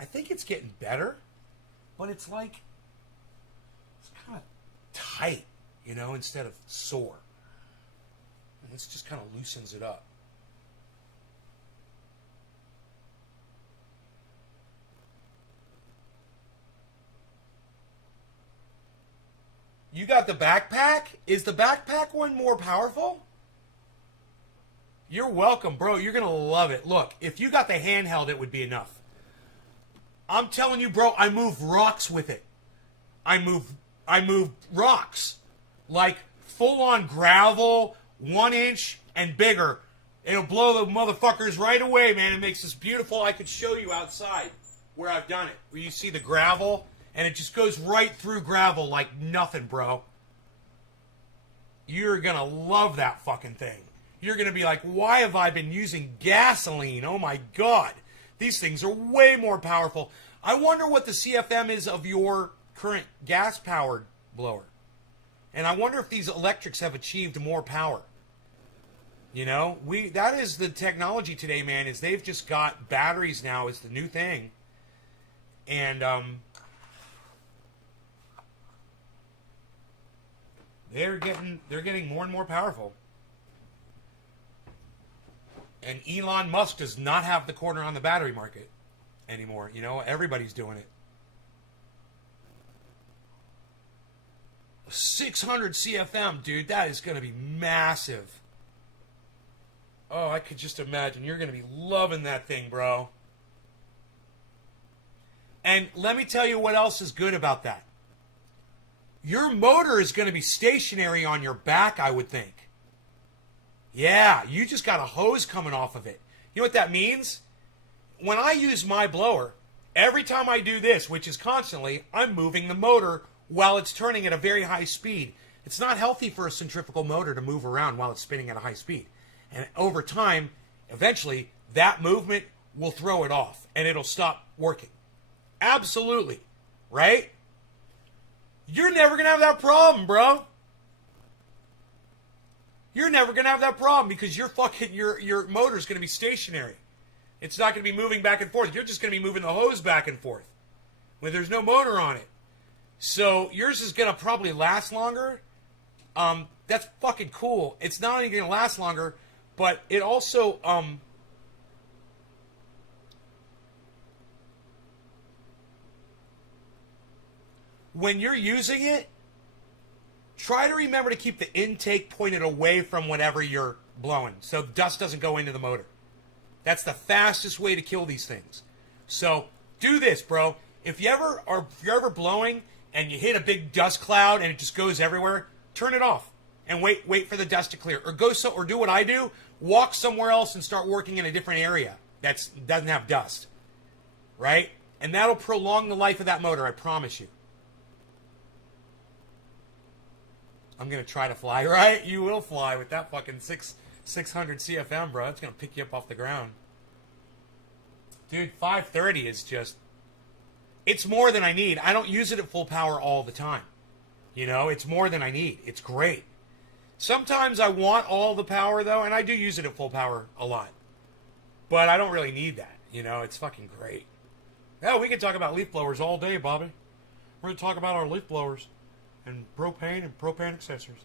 I think it's getting better, but it's like, it's kind of tight, you know, instead of sore. And this just kind of loosens it up. You got the backpack? Is the backpack one more powerful? You're welcome, bro. You're going to love it. Look, if you got the handheld, it would be enough. I'm telling you, bro, I move rocks with it. I move rocks. Like full-on gravel, 1 inch and bigger. It'll blow the motherfuckers right away, man. It makes this beautiful. I could show you outside where I've done it. Where you see the gravel. And it just goes right through gravel like nothing, bro. You're going to love that fucking thing. You're going to be like, why have I been using gasoline? Oh, my God. These things are way more powerful. I wonder what the CFM is of your current gas-powered blower. And I wonder if these electrics have achieved more power. You know, that is the technology today, man, is they've just got batteries now is the new thing. And, they're getting more and more powerful. And Elon Musk does not have the corner on the battery market anymore. You know, everybody's doing it. 600 CFM, dude, that is going to be massive. Oh, I could just imagine. You're going to be loving that thing, bro. And let me tell you what else is good about that. Your motor is going to be stationary on your back, I would think. Yeah, you just got a hose coming off of it. You know what that means? When I use my blower, every time I do this, which is constantly, I'm moving the motor while it's turning at a very high speed. It's not healthy for a centrifugal motor to move around while it's spinning at a high speed. And over time, eventually, that movement will throw it off and it'll stop working. Absolutely. Right? You're never going to have that problem, bro. You're never going to have that problem because your motor's going to be stationary. It's not going to be moving back and forth. You're just going to be moving the hose back and forth when there's no motor on it. So yours is going to probably last longer. That's fucking cool. It's not only going to last longer, but it also when you're using it, try to remember to keep the intake pointed away from whatever you're blowing so dust doesn't go into the motor. That's the fastest way to kill these things. So do this, bro. If you're ever blowing and you hit a big dust cloud and it just goes everywhere, turn it off and wait for the dust to clear. Or or do what I do, walk somewhere else and start working in a different area that doesn't have dust. Right? And that'll prolong the life of that motor, I promise you. I'm going to try to fly, right? You will fly with that fucking 600 CFM, bro. It's going to pick you up off the ground. Dude, 530 is just... It's more than I need. I don't use it at full power all the time. You know, it's more than I need. It's great. Sometimes I want all the power, though, and I do use it at full power a lot. But I don't really need that. You know, it's fucking great. Hell, we could talk about leaf blowers all day, Bobby. We're going to talk about our leaf blowers. and propane accessories.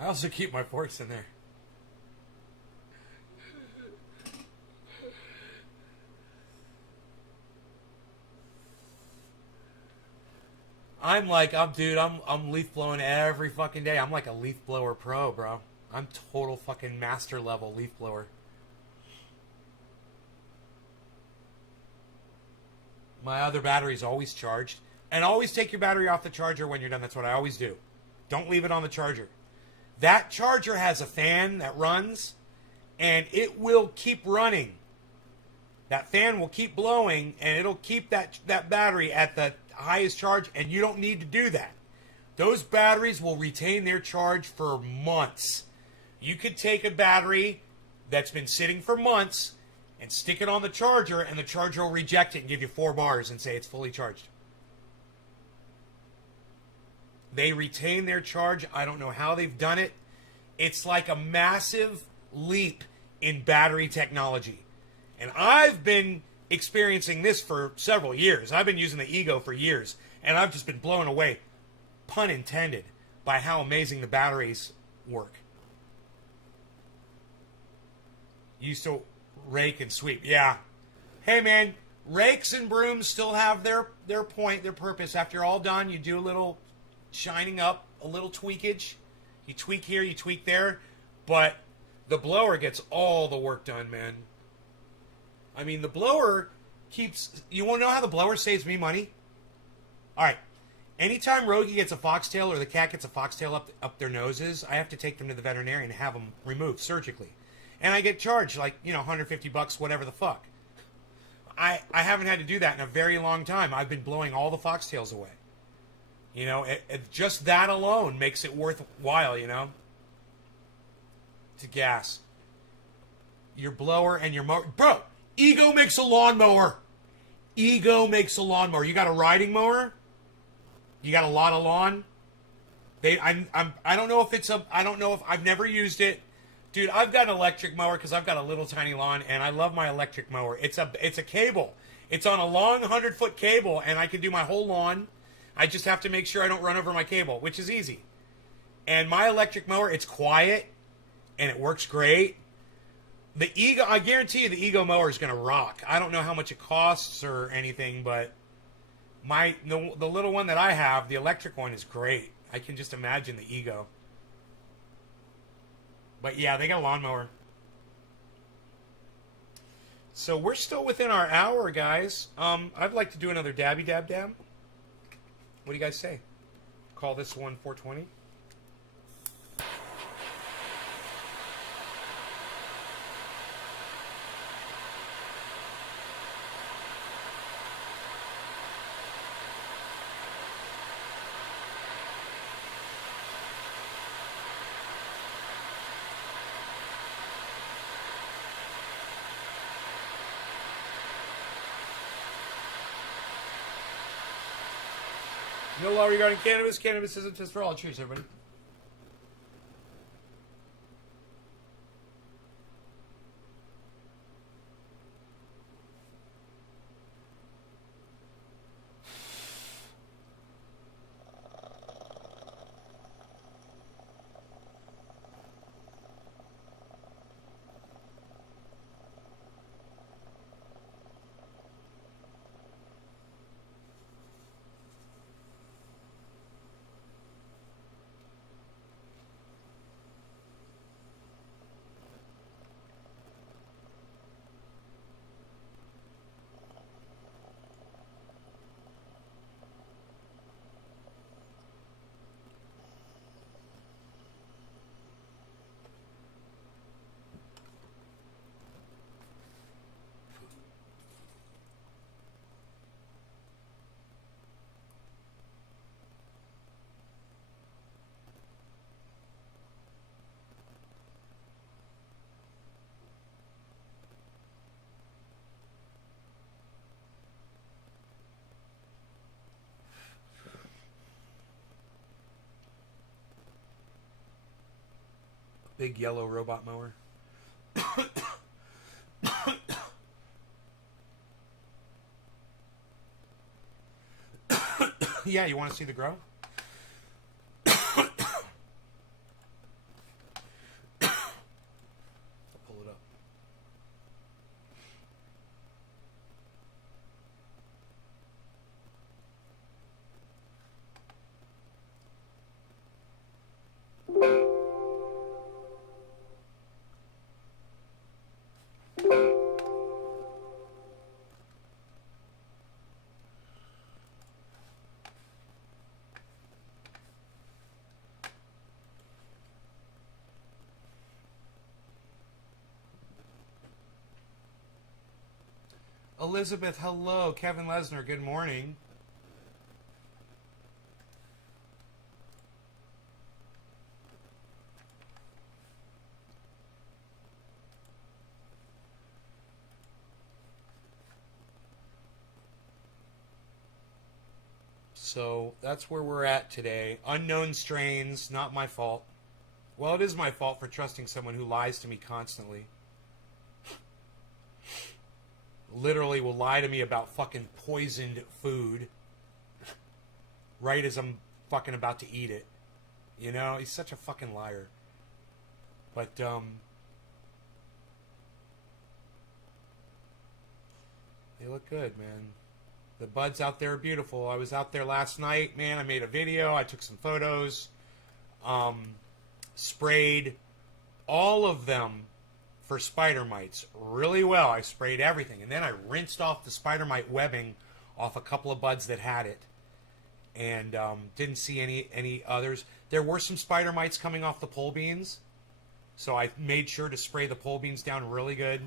I also keep my forks in there. I'm leaf blowing every fucking day. I'm like a leaf blower pro, bro. I'm total fucking master level leaf blower. My other battery's always charged. And always take your battery off the charger when you're done. That's what I always do. Don't leave it on the charger. That charger has a fan that runs, and it will keep running. That fan will keep blowing, and it'll keep that battery at the highest charge, and you don't need to do that. Those batteries will retain their charge for months. You could take a battery that's been sitting for months and stick it on the charger, and the charger will reject it and give you 4 bars and say it's fully charged. They retain their charge. I don't know how they've done it. It's like a massive leap in battery technology. And I've been experiencing this for several years. I've been using the Ego for years, and I've just been blown away, pun intended, by how amazing the batteries work. Used to rake and sweep. Yeah. Hey, man, rakes and brooms still have their point, their purpose. After you're all done, you do a little shining up, a little tweakage. You tweak here, you tweak there, but the blower gets all the work done, man. I mean, the blower keeps... You want to know how the blower saves me money? All right. Anytime Rogie gets a foxtail or the cat gets a foxtail up their noses, I have to take them to the veterinarian and have them removed surgically. And I get charged like, $150, whatever the fuck. I haven't had to do that in a very long time. I've been blowing all the foxtails away. Just that alone makes it worthwhile, to gas. Your blower and your mower. Bro, Ego makes a lawnmower. Ego makes a lawnmower. You got a riding mower? You got a lot of lawn? I don't know if I've never used it. Dude, I've got an electric mower because I've got a little tiny lawn, and I love my electric mower. It's a cable. It's on a long 100-foot cable, and I can do my whole lawn. I just have to make sure I don't run over my cable, which is easy. And my electric mower, it's quiet, and it works great. The Ego, I guarantee you the Ego mower is going to rock. I don't know how much it costs or anything, but the little one that I have, the electric one, is great. I can just imagine the Ego. But yeah, they got a lawnmower. So we're still within our hour, guys. I'd like to do another dabby dab dab. What do you guys say? Call this one 420? No law regarding cannabis. Cannabis isn't just for all. Cheers, everybody. Big yellow robot mower. Yeah, you want to see the grow? I'll pull it up. Elizabeth, hello. Kevin Lesnar, good morning. So that's where we're at today. Unknown strains, not my fault. Well, it is my fault for trusting someone who lies to me constantly. Literally will lie to me about fucking poisoned food right as I'm fucking about to eat it. You know, he's such a fucking liar. But, they look good, man. The buds out there are beautiful. I was out there last night, man. I made a video. I took some photos. Sprayed all of them for spider mites really well. I sprayed everything. And then I rinsed off the spider mite webbing off a couple of buds that had it. And didn't see any others. There were some spider mites coming off the pole beans. So I made sure to spray the pole beans down really good.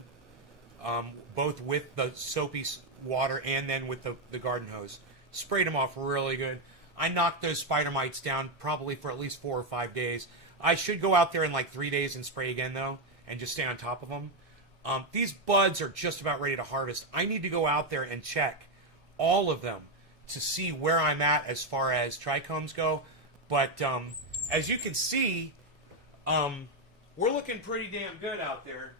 Both with the soapy water and then with the garden hose. Sprayed them off really good. I knocked those spider mites down probably for at least 4 or 5 days. I should go out there in like 3 days and spray again, though, and just stay on top of them. These buds are just about ready to harvest. I need to go out there and check all of them to see where I'm at as far as trichomes go. But as you can see, we're looking pretty damn good out there.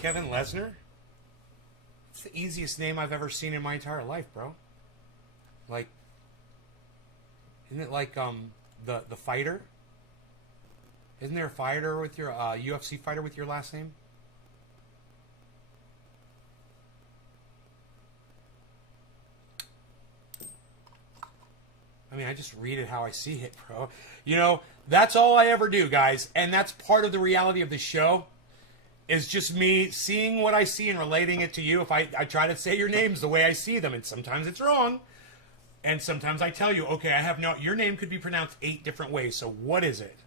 Kevin Lesnar? It's the easiest name I've ever seen in my entire life, bro. Like, isn't it like the fighter? Isn't there a fighter with your UFC fighter with your last name? I mean, I just read it how I see it, bro. You know, that's all I ever do, guys. And that's part of the reality of the show, is just me seeing what I see and relating it to you. If I try to say your names the way I see them, and sometimes it's wrong. And sometimes I tell you, okay, your name could be pronounced 8 different ways, so what is it?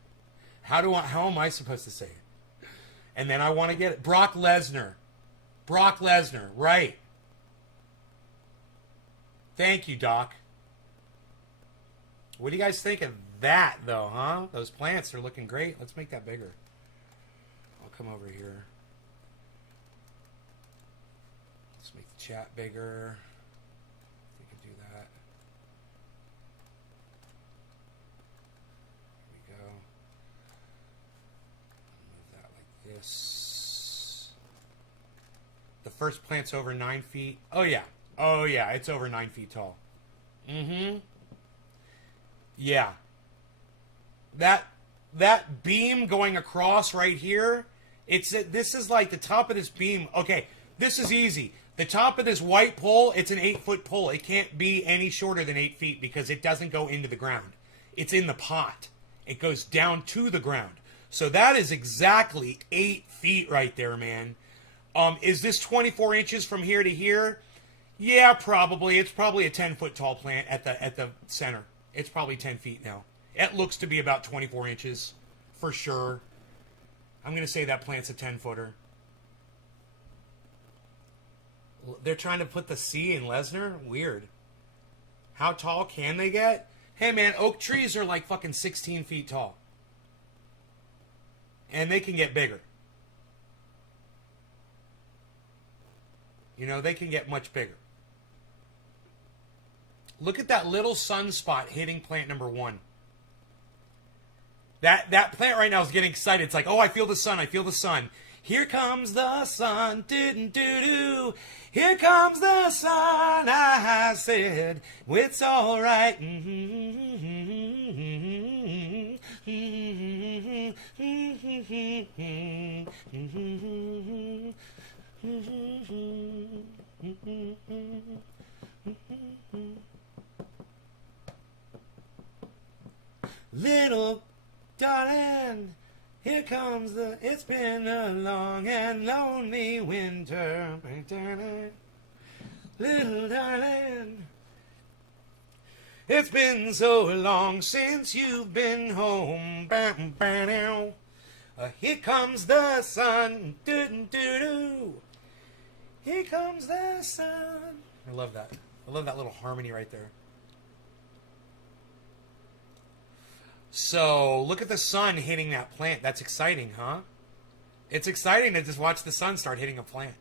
How am I supposed to say it? And then I want to get it. Brock Lesnar. Brock Lesnar, right. Thank you, Doc. What do you guys think of that, though, huh? Those plants are looking great. Let's make that bigger. I'll come over here. Let's make the chat bigger. We can do that. first plant's over 9 feet. Oh yeah. Oh yeah, it's over 9 feet tall. Mm-hmm. Yeah. That beam going across right here, this is like the top of this beam. Okay, this is easy. The top of this white pole, it's an 8-foot pole. It can't be any shorter than 8 feet because it doesn't go into the ground. It's in the pot. It goes down to the ground. So that is exactly 8 feet right there, man. Is this 24 inches from here to here? Yeah, probably. It's probably a 10-foot tall plant at the center. It's probably 10 feet now. It looks to be about 24 inches for sure. I'm going to say that plant's a 10-footer. They're trying to put the C in Lesnar? Weird. How tall can they get? Hey, man, oak trees are like fucking 16 feet tall. And they can get bigger. You know, they can get much bigger. Look at that little sunspot hitting plant number 1. That plant right now is getting excited. It's like, oh, I feel the sun. I feel the sun. Here comes the sun. Doo-doo-doo-doo. Here comes the sun. I said, it's all right. Little darling, here comes it's been a long and lonely winter. Little darling, it's been so long since you've been home. Here comes the sun. Doo-doo-doo-doo. Here comes the sun. I love that. I love that little harmony right there. So, look at the sun hitting that plant. That's exciting, huh? It's exciting to just watch the sun start hitting a plant.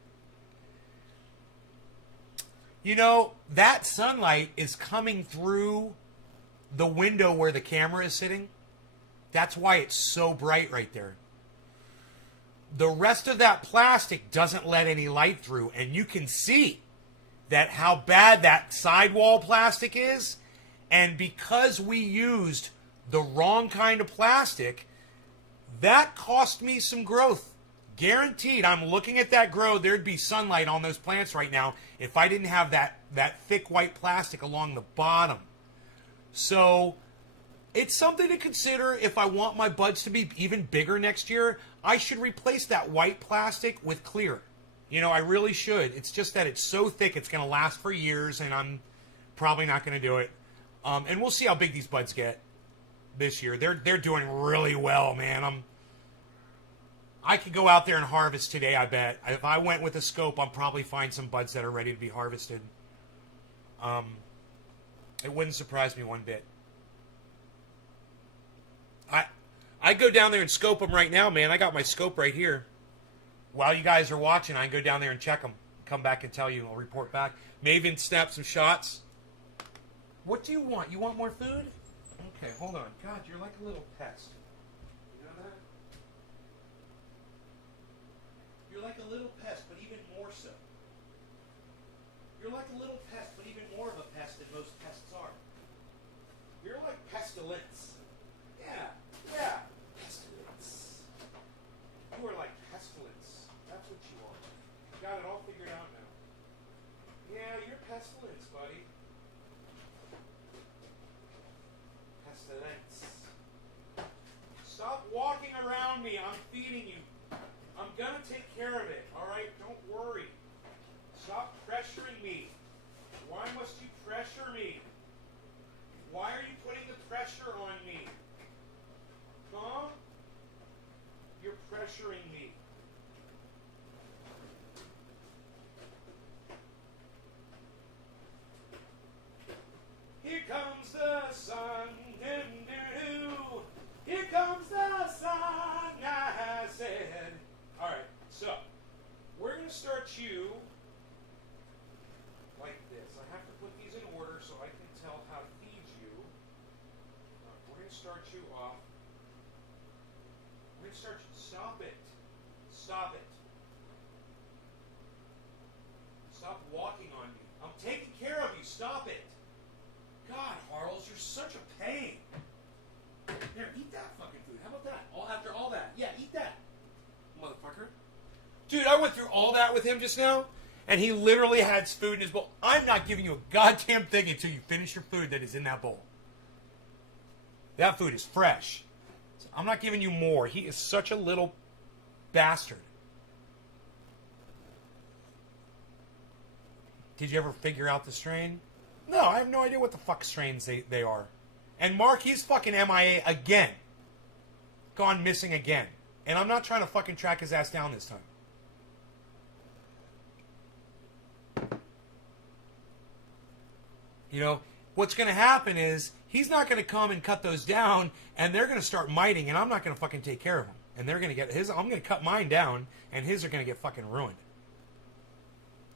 You know, that sunlight is coming through the window where the camera is sitting. That's why it's so bright right there. The rest of that plastic doesn't let any light through, and you can see that how bad that sidewall plastic is. And because we used the wrong kind of plastic, that cost me some growth. Guaranteed. I'm looking at that grow. There'd be sunlight on those plants right now if I didn't have that thick white plastic along the bottom. So it's something to consider. If I want my buds to be even bigger next year, I should replace that white plastic with clear. You know, I really should. It's just that it's so thick it's going to last for years, and I'm probably not going to do it. And we'll see how big these buds get this year. They're doing really well, man. I could go out there and harvest today, I bet. If I went with a scope, I'll probably find some buds that are ready to be harvested. It wouldn't surprise me one bit. I go down there and scope them right now, man. I got my scope right here. While you guys are watching, I can go down there and check them. Come back and tell you. I'll report back. May even snap some shots. What do you want? You want more food? Okay, hold on. God, you're like a little pest. You know that? You're like a little pest, but even more so. You're like a little pest, but even more of a pest than most pests are. You're like pestilence. Yeah, yeah. Pestilence. You are like pestilence. That's what you are. Got it all figured out now. Yeah, you're pestilence, buddy. Pestilence. Stop walking around me. I'm feeding you. I'm gonna take care of it, alright? Don't worry. Stop pressuring me. Why must you pressure me? Why are you putting the pressure on me? Huh? You're pressuring me. Here comes the sun. Doo-doo-doo. Here comes the sun, I said. Alright, so we're going to start you like this. I have to put these in order so I can tell how to feed you. We're going to start you off. We're going to start you. Stop it. Stop it. Stop walking on me. I'm taking care of you. Stop it. God, Harles, you're such a pain. Here, eat that fucking food. How about that? After all that. Yeah, eat that. Motherfucker. Dude, I went through all that with him just now, and he literally had food in his bowl. I'm not giving you a goddamn thing until you finish your food that is in that bowl. That food is fresh. So I'm not giving you more. He is such a little bastard. Did you ever figure out the strain? No, I have no idea what the fuck strains they are. And Mark, he's fucking MIA again. Gone missing again. And I'm not trying to fucking track his ass down this time. You know, what's going to happen is he's not going to come and cut those down, and they're going to start miting, and I'm not going to fucking take care of them. And they're going to get his. I'm going to cut mine down, and his are going to get fucking ruined.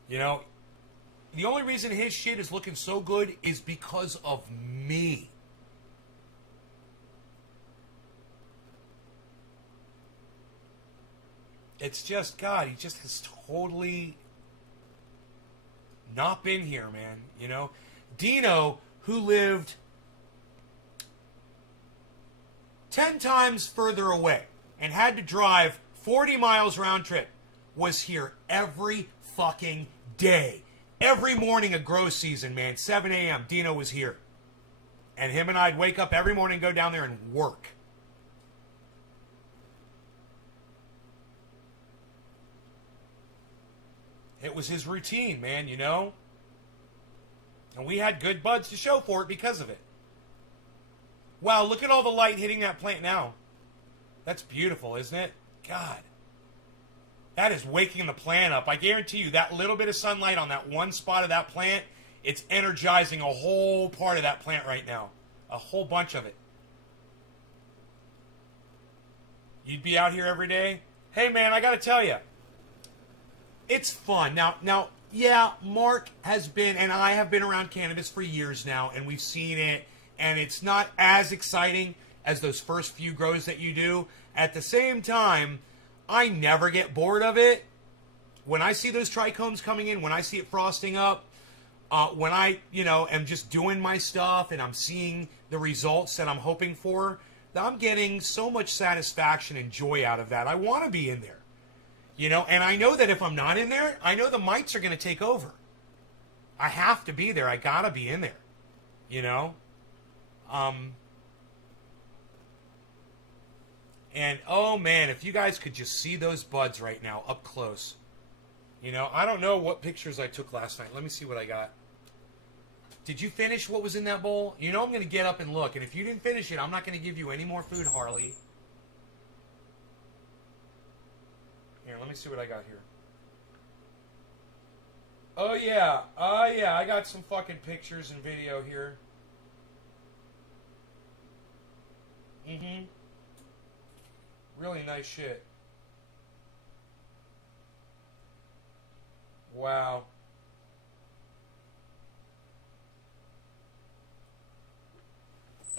You know, the only reason his shit is looking so good is because of me. It's just, God, he just has totally not been here, man. You know? Dino, who lived 10 times further away and had to drive 40 miles round trip, was here every fucking day. Every morning of grow season, man, 7 a.m., Dino was here. And him and I'd wake up every morning, go down there and work. It was his routine, man, you know? And we had good buds to show for it because of it. Wow, look at all the light hitting that plant now. That's beautiful, isn't it? God. That is waking the plant up. I guarantee you, that little bit of sunlight on that one spot of that plant, it's energizing a whole part of that plant right now. A whole bunch of it. You'd be out here every day? Hey, man, I got to tell you. It's fun. Now, yeah, Mark has been, and I have been around cannabis for years now, and we've seen it, and it's not as exciting as those first few grows that you do. At the same time, I never get bored of it. When I see those trichomes coming in, when I see it frosting up, when I, am just doing my stuff and I'm seeing the results that I'm hoping for, I'm getting so much satisfaction and joy out of that. I want to be in there. And I know that if I'm not in there, I know the mites are going to take over. I have to be there. I got to be in there. And, oh, man, if you guys could just see those buds right now up close. I don't know what pictures I took last night. Let me see what I got. Did you finish what was in that bowl? I'm going to get up and look. And if you didn't finish it, I'm not going to give you any more food, Harley. Here, let me see what I got here. Oh, yeah. I got some fucking pictures and video here. Mm-hmm. Really nice shit. Wow.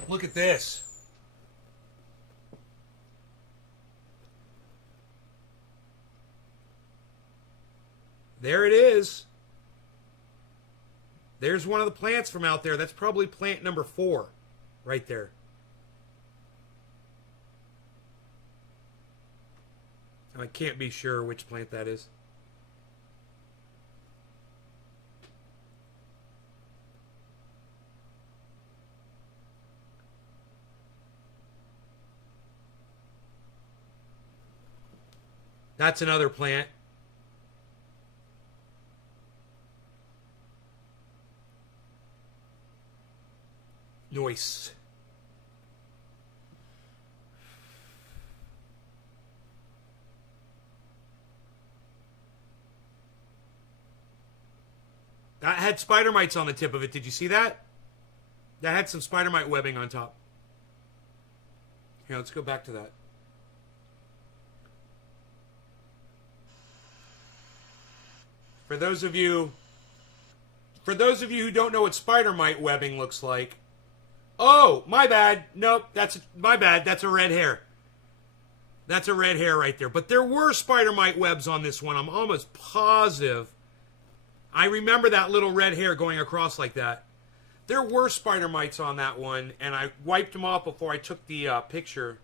Look at this. There it is. There's one of the plants from out there. That's probably plant number 4 right there. I can't be sure which plant that is. That's another plant. Nice. That had spider mites on the tip of it. Did you see that? That had some spider mite webbing on top. Here, let's go back to that. For those of you who don't know what spider mite webbing looks like, oh, my bad. Nope, my bad. That's a red hair. That's a red hair right there. But there were spider mite webs on this one. I'm almost positive. I remember that little red hair going across like that. There were spider mites on that one, and I wiped them off before I took the picture.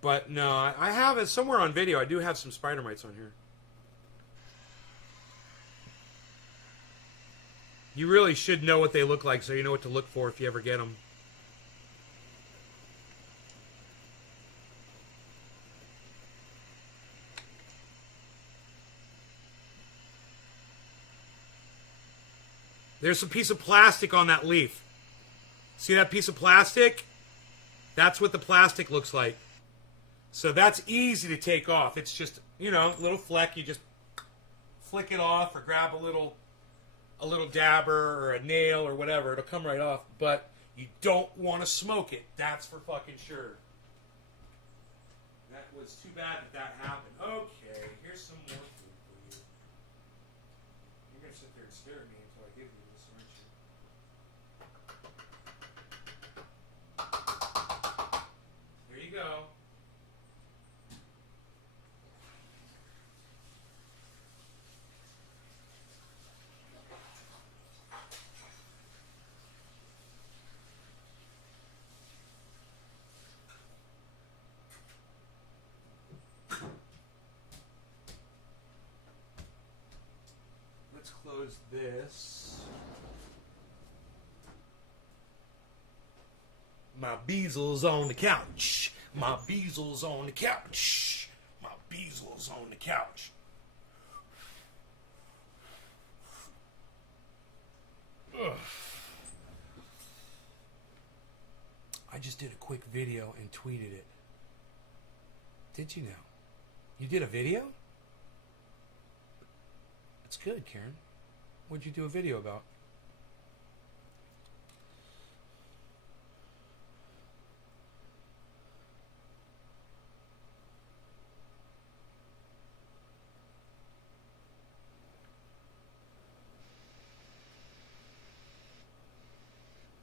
But no, I have it somewhere on video. I do have some spider mites on here. You really should know what they look like so you know what to look for if you ever get them. There's a piece of plastic on that leaf. See that piece of plastic? That's what the plastic looks like. So that's easy to take off. It's just, you know, a little fleck. You just flick it off or grab a little dabber or a nail or whatever. It'll come right off. But you don't want to smoke it. That's for fucking sure. That was too bad that happened. Okay, here's some more food for you. You're going to sit there and stare at me until I give you this, aren't you? There you go. Let's close this. My Beasel's on the couch. My Beasel's on the couch. My Beasel's on the couch. Ugh. I just did a quick video and tweeted it. Did you know? You did a video? That's good, Karen. What'd you do a video about?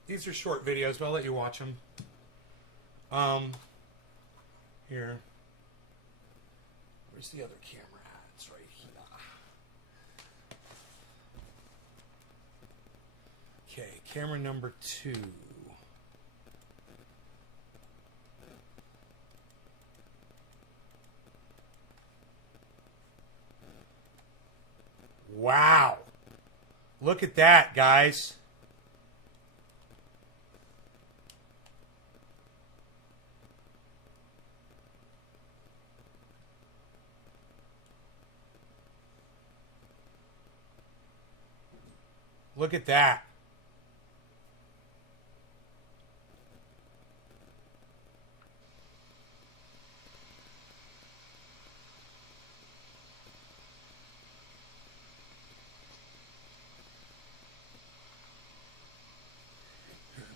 These are short videos, but I'll let you watch them. Here. Where's the other camera at? It's right here. Okay, camera number 2. Wow. Look at that, guys. Look at that.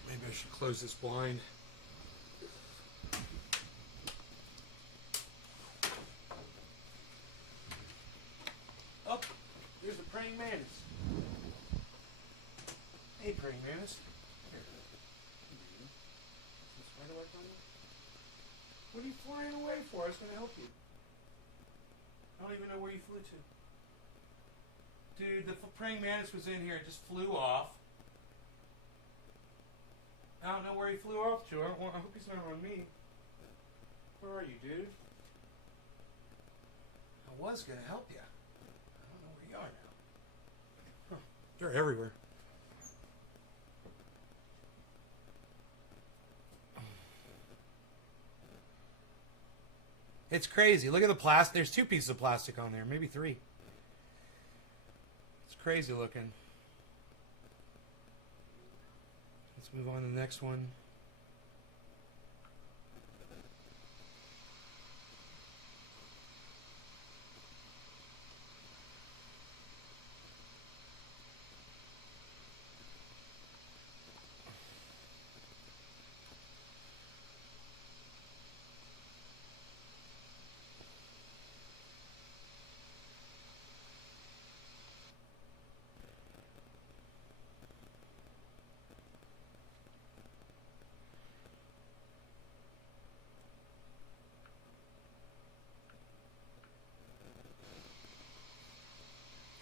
Maybe I should close this blind. Oh, there's a praying mantis. Hey, praying mantis. Here. Is this right away from you? What are you flying away for? I was going to help you. I don't even know where you flew to. Dude, the praying mantis was in here. It just flew off. I don't know where he flew off to. I hope he's not on me. Where are you, dude? I was going to help you. I don't know where you are now. Huh. They're everywhere. It's crazy. Look at the plastic. There's 2 pieces of plastic on there. Maybe 3. It's crazy looking. Let's move on to the next one.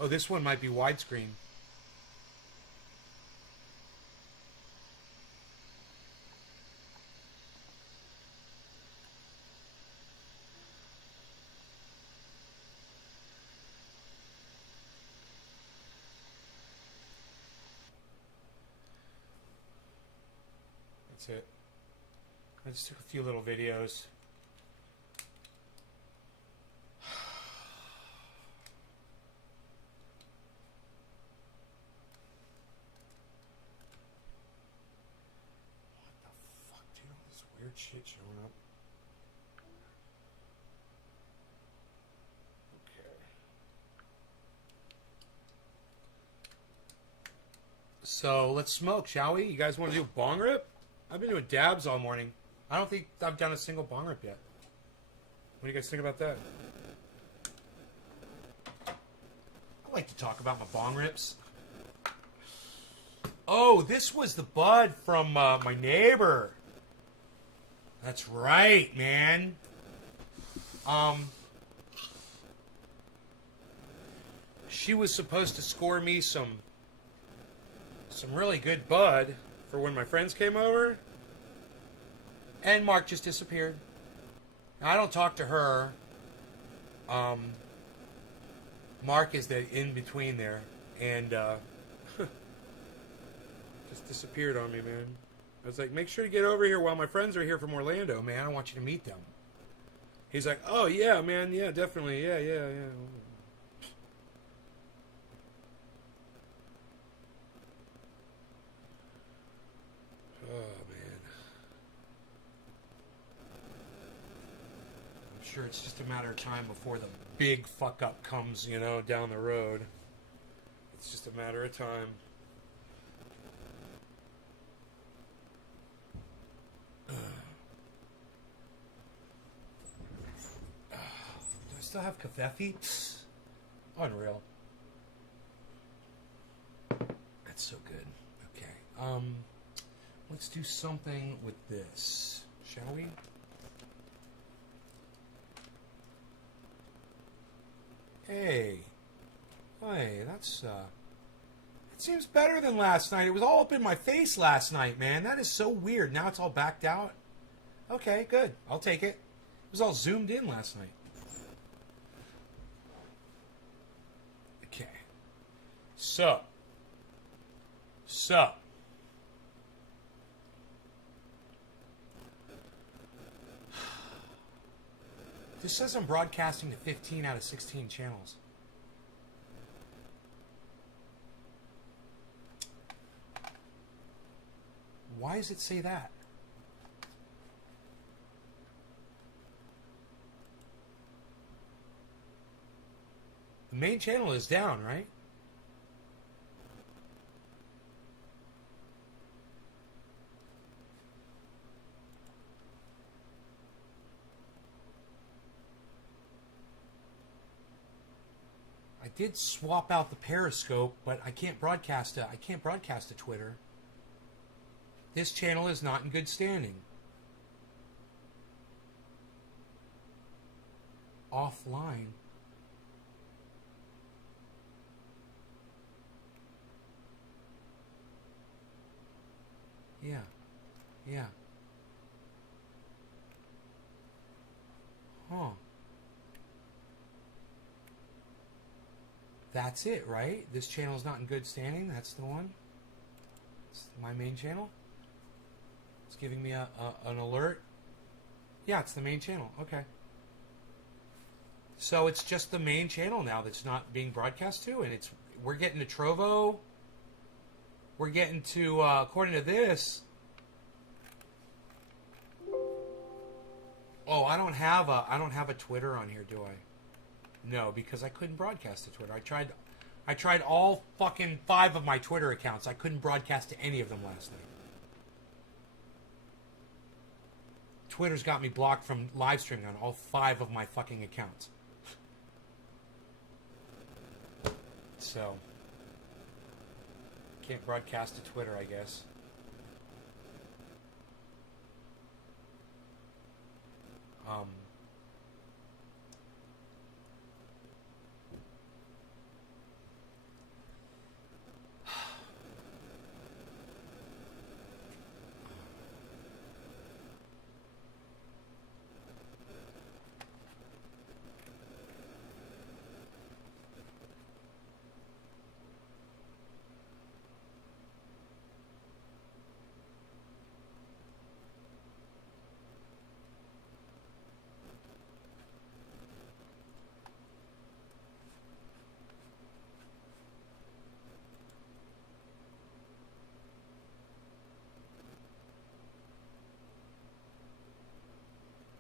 Oh, this one might be widescreen. That's it. I just took a few little videos. Weird shit showing up. Okay. So let's smoke, shall we? You guys want to do a bong rip? I've been doing dabs all morning. I don't think I've done a single bong rip yet. What do you guys think about that? I like to talk about my bong rips. Oh, this was the bud from my neighbor. That's right, man. She was supposed to score me some really good bud for when my friends came over, and Mark just disappeared. Now, I don't talk to her. Mark is the in between there, and just disappeared on me, man. I was like, make sure to get over here while my friends are here from Orlando, man. I want you to meet them. He's like, oh, yeah, man. Yeah, definitely. Yeah. Oh, man. I'm sure it's just a matter of time before the big fuck-up comes, you know, down the road. It's just a matter of time. Still have kafefi? Unreal. That's so good. Okay. Let's do something with this, shall we? Hey. That's it seems better than last night. It was all up in my face last night, man. That is so weird. Now it's all backed out. Okay, good. I'll take it. It was all zoomed in last night. Okay. So. This says I'm broadcasting to 15 out of 16 channels. Why does it say that? The main channel is down, right? I did swap out the Periscope, but I can't broadcast to Twitter. This channel is not in good standing. Offline. Yeah. Huh. That's it, right? This channel is not in good standing. That's the one. It's my main channel. It's giving me an alert. Yeah, it's the main channel. Okay. So it's just the main channel now that's not being broadcast to, and we're getting to Trovo. We're getting to according to this. Oh, I don't have a Twitter on here, do I? No, because I couldn't broadcast to Twitter. I tried all fucking 5 of my Twitter accounts. I couldn't broadcast to any of them last night. Twitter's got me blocked from live streaming on all 5 of my fucking accounts. So, can't broadcast to Twitter, I guess.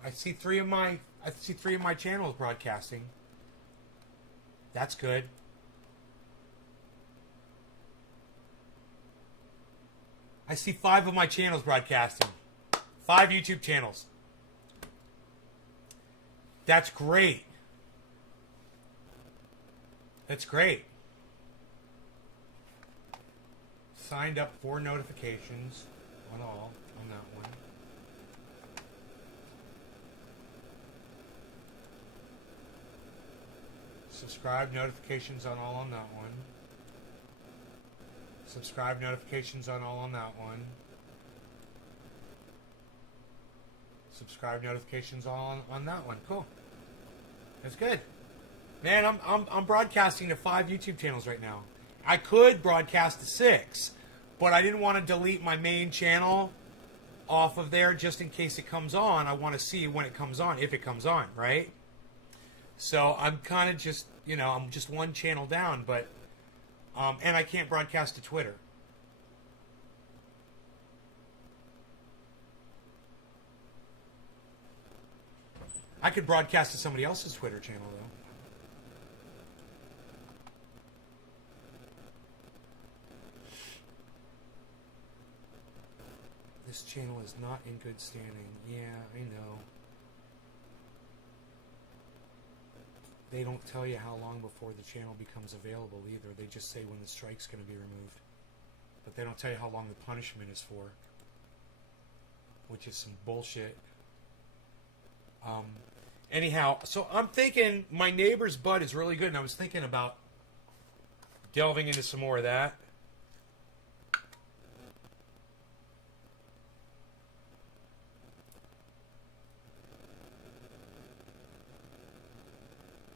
I see three of my channels broadcasting. That's good. I see 5 of my channels broadcasting. 5 YouTube channels. That's great. That's great. Signed up for notifications on that one. Subscribe notifications on all on that one. Subscribe notifications on all on that one. Subscribe notifications all on that one. Cool. That's good. Man, I'm broadcasting to 5 YouTube channels right now. I could broadcast to 6, but I didn't want to delete my main channel off of there just in case it comes on. I want to see when it comes on, if it comes on, right? So I'm kind of just, I'm just one channel down, but, and I can't broadcast to Twitter. I could broadcast to somebody else's Twitter channel, though. This channel is not in good standing. Yeah, I know. They don't tell you how long before the channel becomes available either. They just say when the strike's going to be removed. But they don't tell you how long the punishment is for. Which is some bullshit. Anyhow, so I'm thinking my neighbor's bud is really good, and I was thinking about delving into some more of that.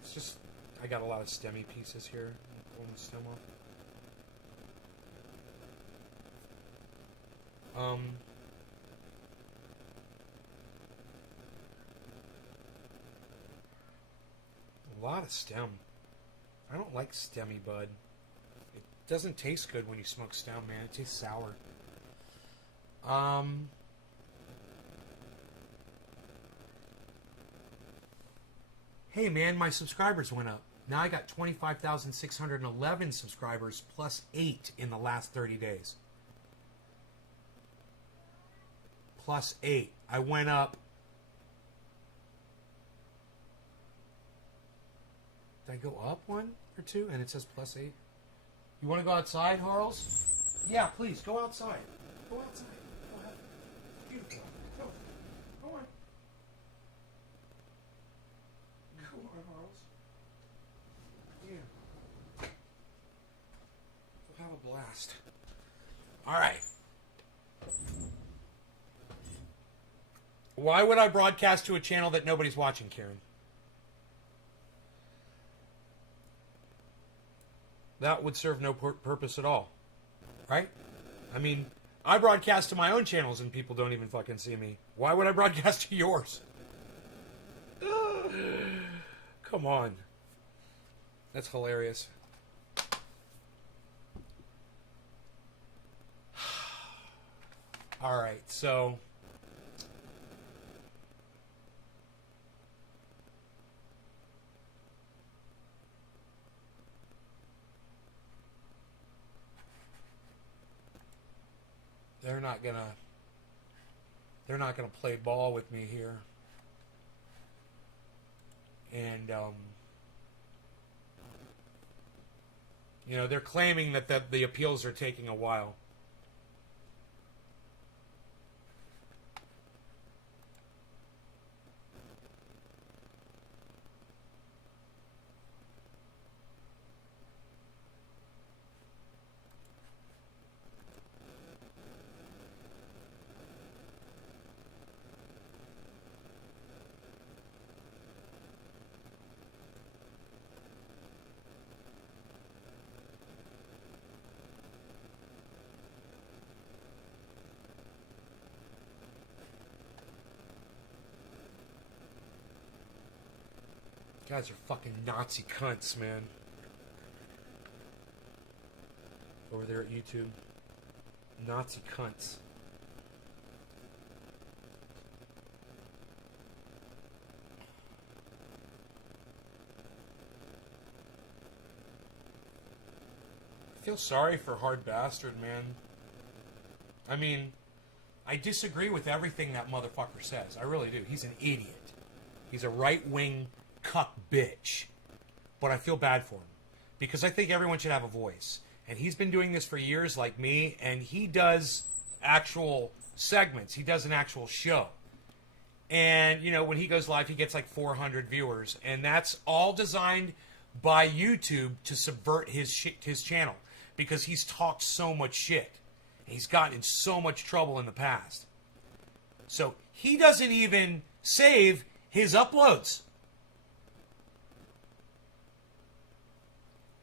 It's just, I got a lot of stemmy pieces here. I'm pulling the stem off. A lot of stem. I don't like stemmy bud. It doesn't taste good when you smoke stem, man. It tastes sour. Hey, man, my subscribers went up. Now I got 25,611 subscribers plus 8 in the last 30 days. Plus 8. I went up. Did I go up 1 or 2? And it says plus 8. You want to go outside, Harles? Yeah, please, go outside. Go outside. Go ahead. Beautiful. Go. Go on. Go on, Harles. Yeah. We'll have a blast. All right. Why would I broadcast to a channel that nobody's watching, Karen? That would serve no purpose at all. Right? I mean, I broadcast to my own channels and people don't even fucking see me. Why would I broadcast to yours? Come on. That's hilarious. Alright, so... They're not gonna play ball with me here. And they're claiming that the appeals are taking a while. Guys are fucking Nazi cunts, man. Over there at YouTube. Nazi cunts. feel sorry for Hard Bastard, man. I mean, I disagree with everything that motherfucker says. I really do. He's an idiot. He's a right-wing cuck bitch. But I feel bad for him. Because I think everyone should have a voice. And he's been doing this for years like me, and he does actual segments. He does an actual show. And, you know, when he goes live, he gets like 400 viewers. And that's all designed by YouTube to subvert his channel. Because he's talked so much shit. And he's gotten in so much trouble in the past. So he doesn't even save his uploads.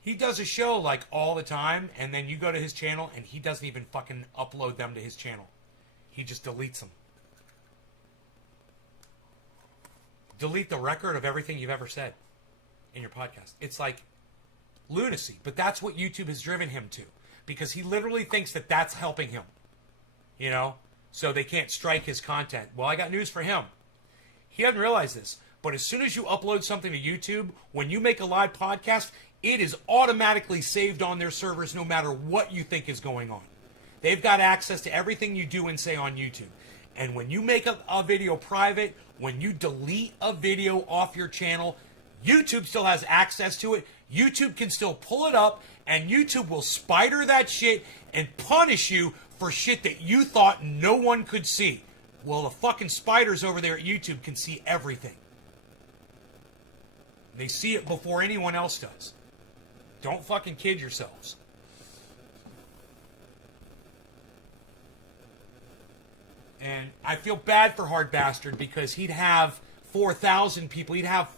He does a show like all the time, and then you go to his channel, and he doesn't even fucking upload them to his channel. He just deletes them. Delete the record of everything you've ever said in your podcast. It's like lunacy, but that's what YouTube has driven him to, because he literally thinks that that's helping him, you know, so they can't strike his content. Well, I got news for him. He doesn't realize this, but as soon as you upload something to YouTube, when you make a live podcast, it is automatically saved on their servers no matter what you think is going on. They've got access to everything you do and say on YouTube. And when you make a video private, when you delete a video off your channel, YouTube still has access to it. YouTube can still pull it up, and YouTube will spider that shit and punish you for shit that you thought no one could see. Well, the fucking spiders over there at YouTube can see everything. They see it before anyone else does. Don't fucking kid yourselves. And I feel bad for Hard Bastard because he'd have 4,000 people. He'd have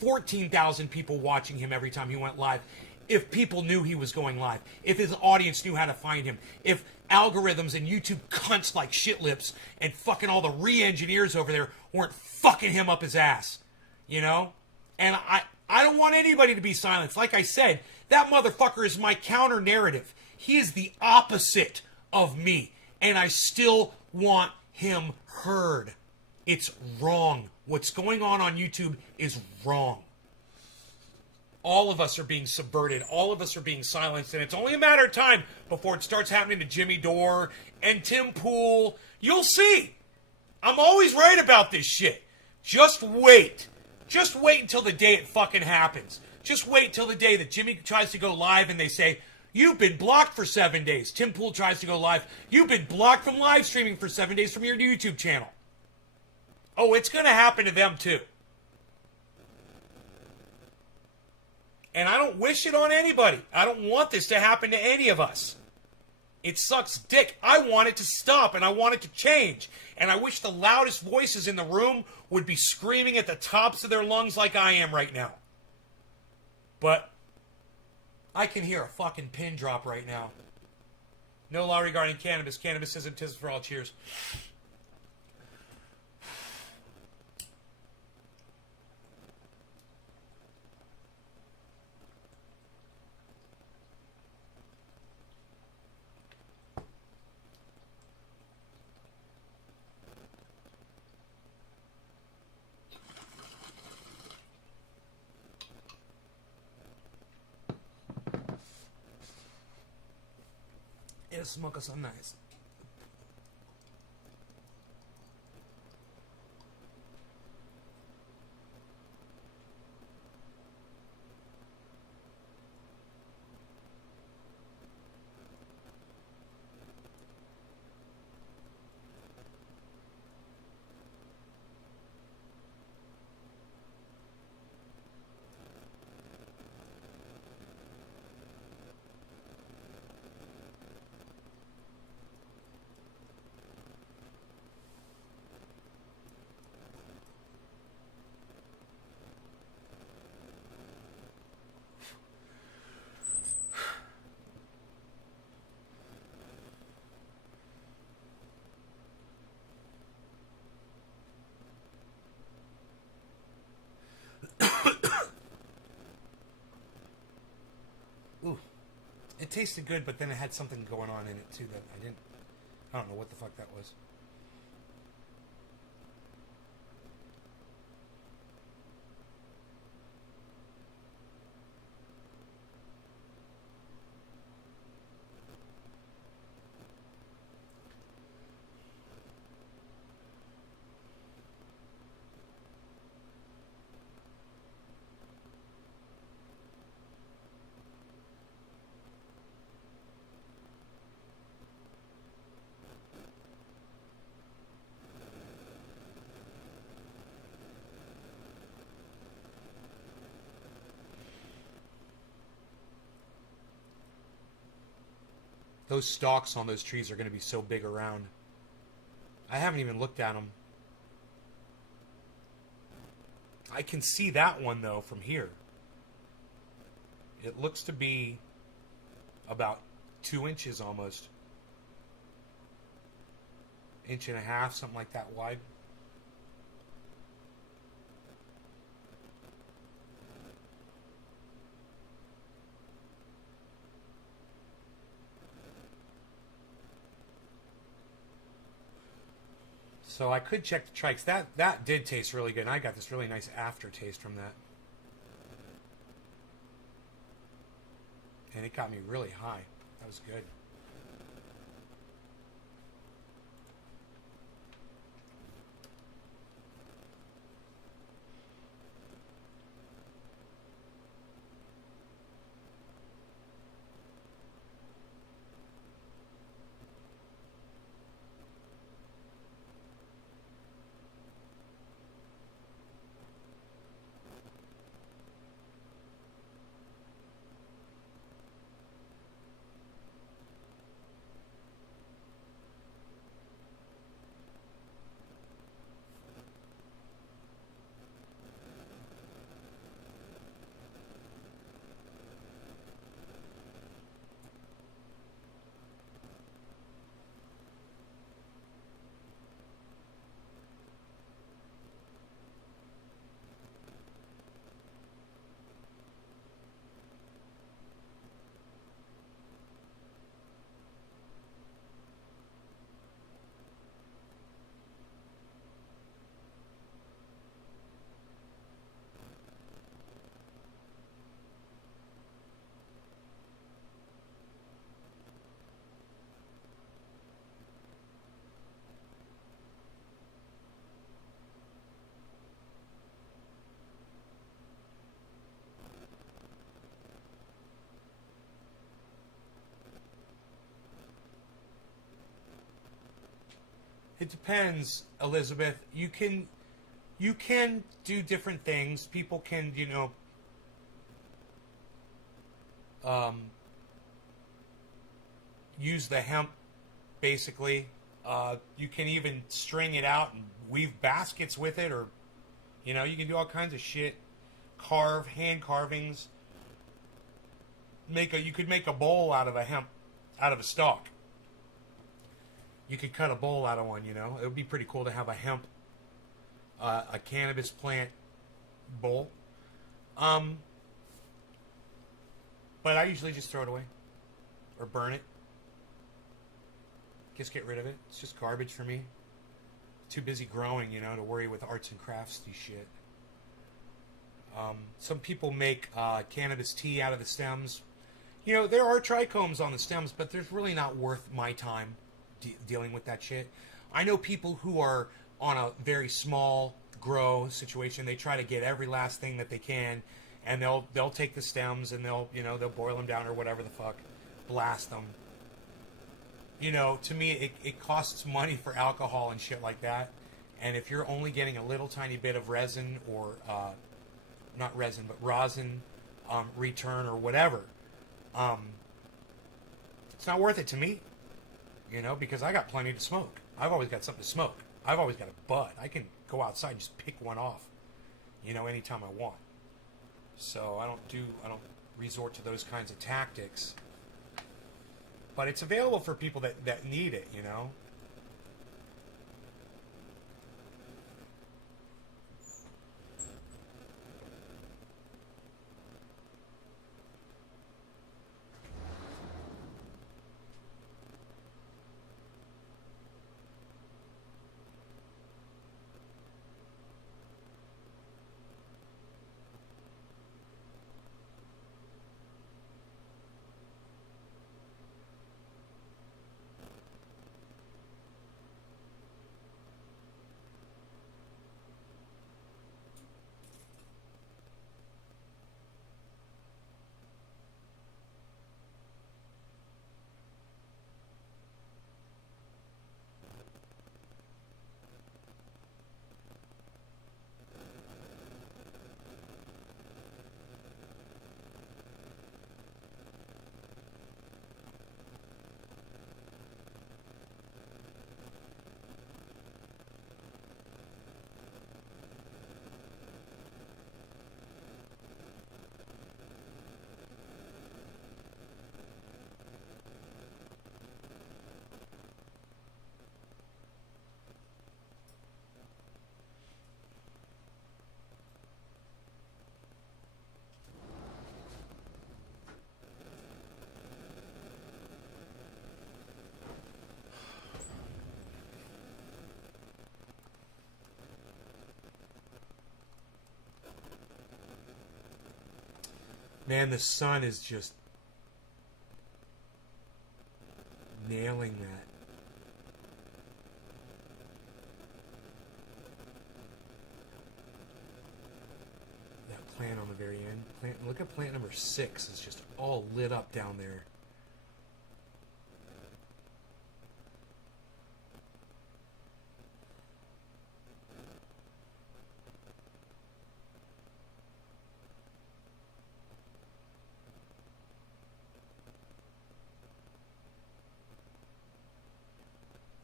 14,000 people watching him every time he went live. If people knew he was going live. If his audience knew how to find him. If algorithms and YouTube cunts like shit lips and fucking all the re-engineers over there weren't fucking him up his ass. You know? And I don't want anybody to be silenced. Like I said, that motherfucker is my counter narrative. He is the opposite of me. And I still want him heard. It's wrong. What's going on YouTube is wrong. All of us are being subverted. All of us are being silenced. And it's only a matter of time before it starts happening to Jimmy Dore and Tim Pool. You'll see. I'm always right about this shit. Just wait. Just wait until the day it fucking happens. Just wait till the day that Jimmy tries to go live and they say, you've been blocked for 7 days. Tim Pool tries to go live. You've been blocked from live streaming for 7 days from your YouTube channel. Oh, it's going to happen to them too. And I don't wish it on anybody. I don't want this to happen to any of us. It sucks dick. I want it to stop and I want it to change. And I wish the loudest voices in the room would be screaming at the tops of their lungs like I am right now. But I can hear a fucking pin drop right now. No law regarding cannabis. Cannabis isn't tis for all. Cheers. It'll smoke us some nice. Ooh. It tasted good, but then it had something going on in it too that I don't know what the fuck that was. Those stalks on those trees are going to be so big around. I haven't even looked at them. I can see that one, though, from here. It looks to be about 2 inches almost. Inch and a half, something like that wide. So I could check the trikes. That did taste really good. And I got this really nice aftertaste from that. And it got me really high. That was good. It depends, Elizabeth. You can do different things. People can, use the hemp, basically. You can even string it out and weave baskets with it, or, you can do all kinds of shit. Carve, hand carvings. You could make a bowl out of a stalk. You could cut a bowl out of one, It would be pretty cool to have a hemp, a cannabis plant bowl. But I usually just throw it away. Or burn it. Just get rid of it. It's just garbage for me. Too busy growing, to worry with arts and crafts shit. Some people make cannabis tea out of the stems. There are trichomes on the stems, but there's really not worth my time dealing with that shit. I know people who are on a very small grow situation. They try to get every last thing that they can, and they'll take the stems and they'll boil them down or whatever the fuck, blast them. To me, it costs money for alcohol and shit like that. And if you're only getting a little tiny bit of resin or not resin, but rosin return or whatever, it's not worth it to me. Because I got plenty to smoke. I've always got something to smoke. I've always got a bud. I can go outside and just pick one off, anytime I want. So I don't resort to those kinds of tactics. But it's available for people that need it, Man, the sun is just nailing that. That plant on the very end. Look at plant number 6. It's just all lit up down there.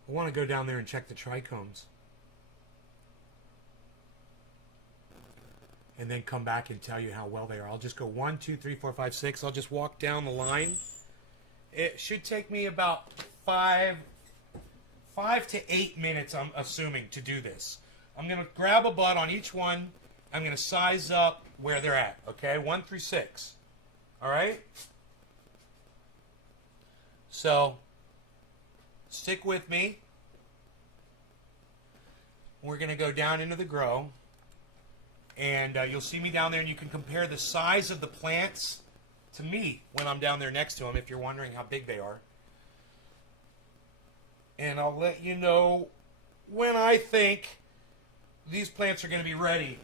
I want to go down there and check the trichomes. And then come back and tell you how well they are. I'll just go 1, 2, 3, 4, 5, 6. I'll just walk down the line. It should take me about 5 to 8 minutes, I'm assuming, to do this. I'm going to grab a bud on each one. I'm going to size up where they're at, okay? 1 through 6. All right? So, stick with me. We're going to go down into the grow. And you'll see me down there, and you can compare the size of the plants to me when I'm down there next to them, if you're wondering how big they are. And I'll let you know when I think these plants are going to be ready.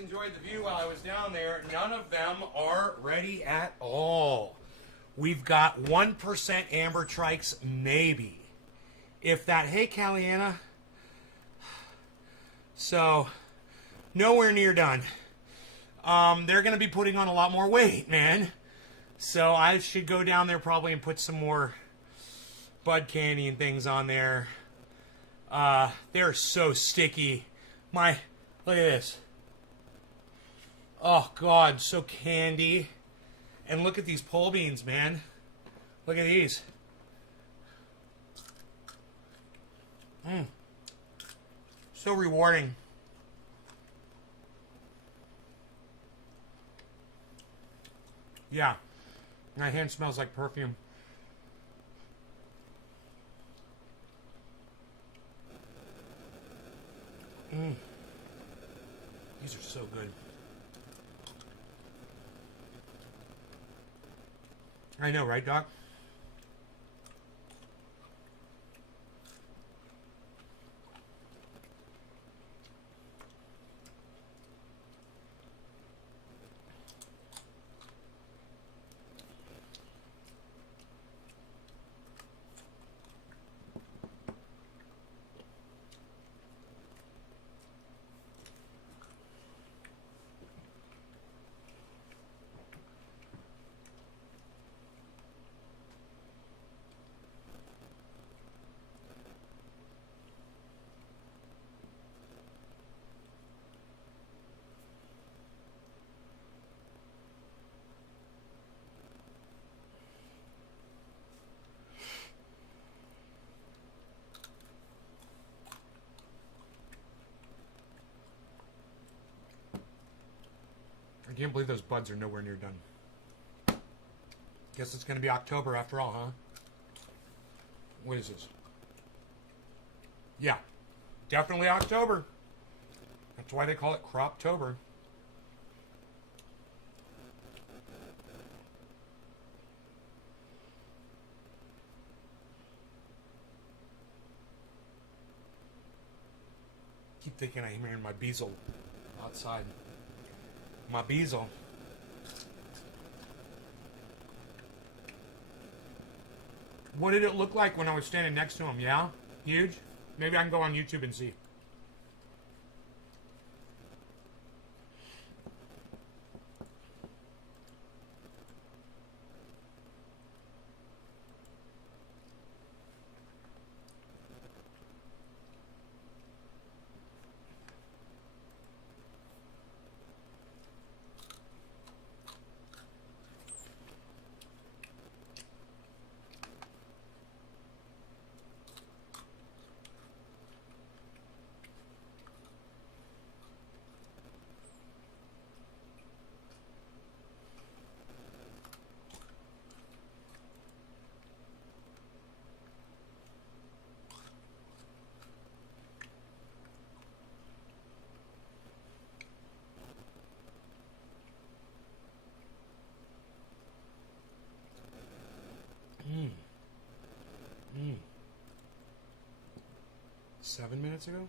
enjoyed the view while I was down there. None of them are ready at all. We've got 1% amber trikes, maybe. If that, hey, Caliana. So, nowhere near done. They're going to be putting on a lot more weight, man. So I should go down there probably and put some more bud candy and things on there. They're so sticky. Look at this. Oh, God, so candy. And look at these pole beans, man. Look at these. So rewarding. Yeah. My hand smells like perfume. These are so good. I know, right, Doc? I can't believe those buds are nowhere near done. Guess it's going to be October after all, huh? What is this? Yeah, definitely October. That's why they call it Croptober. Keep thinking I'm hearing my bezel outside. My bezel. What did it look like when I was standing next to him? Yeah? Huge? Maybe I can go on YouTube and see. Mm. 7 minutes ago?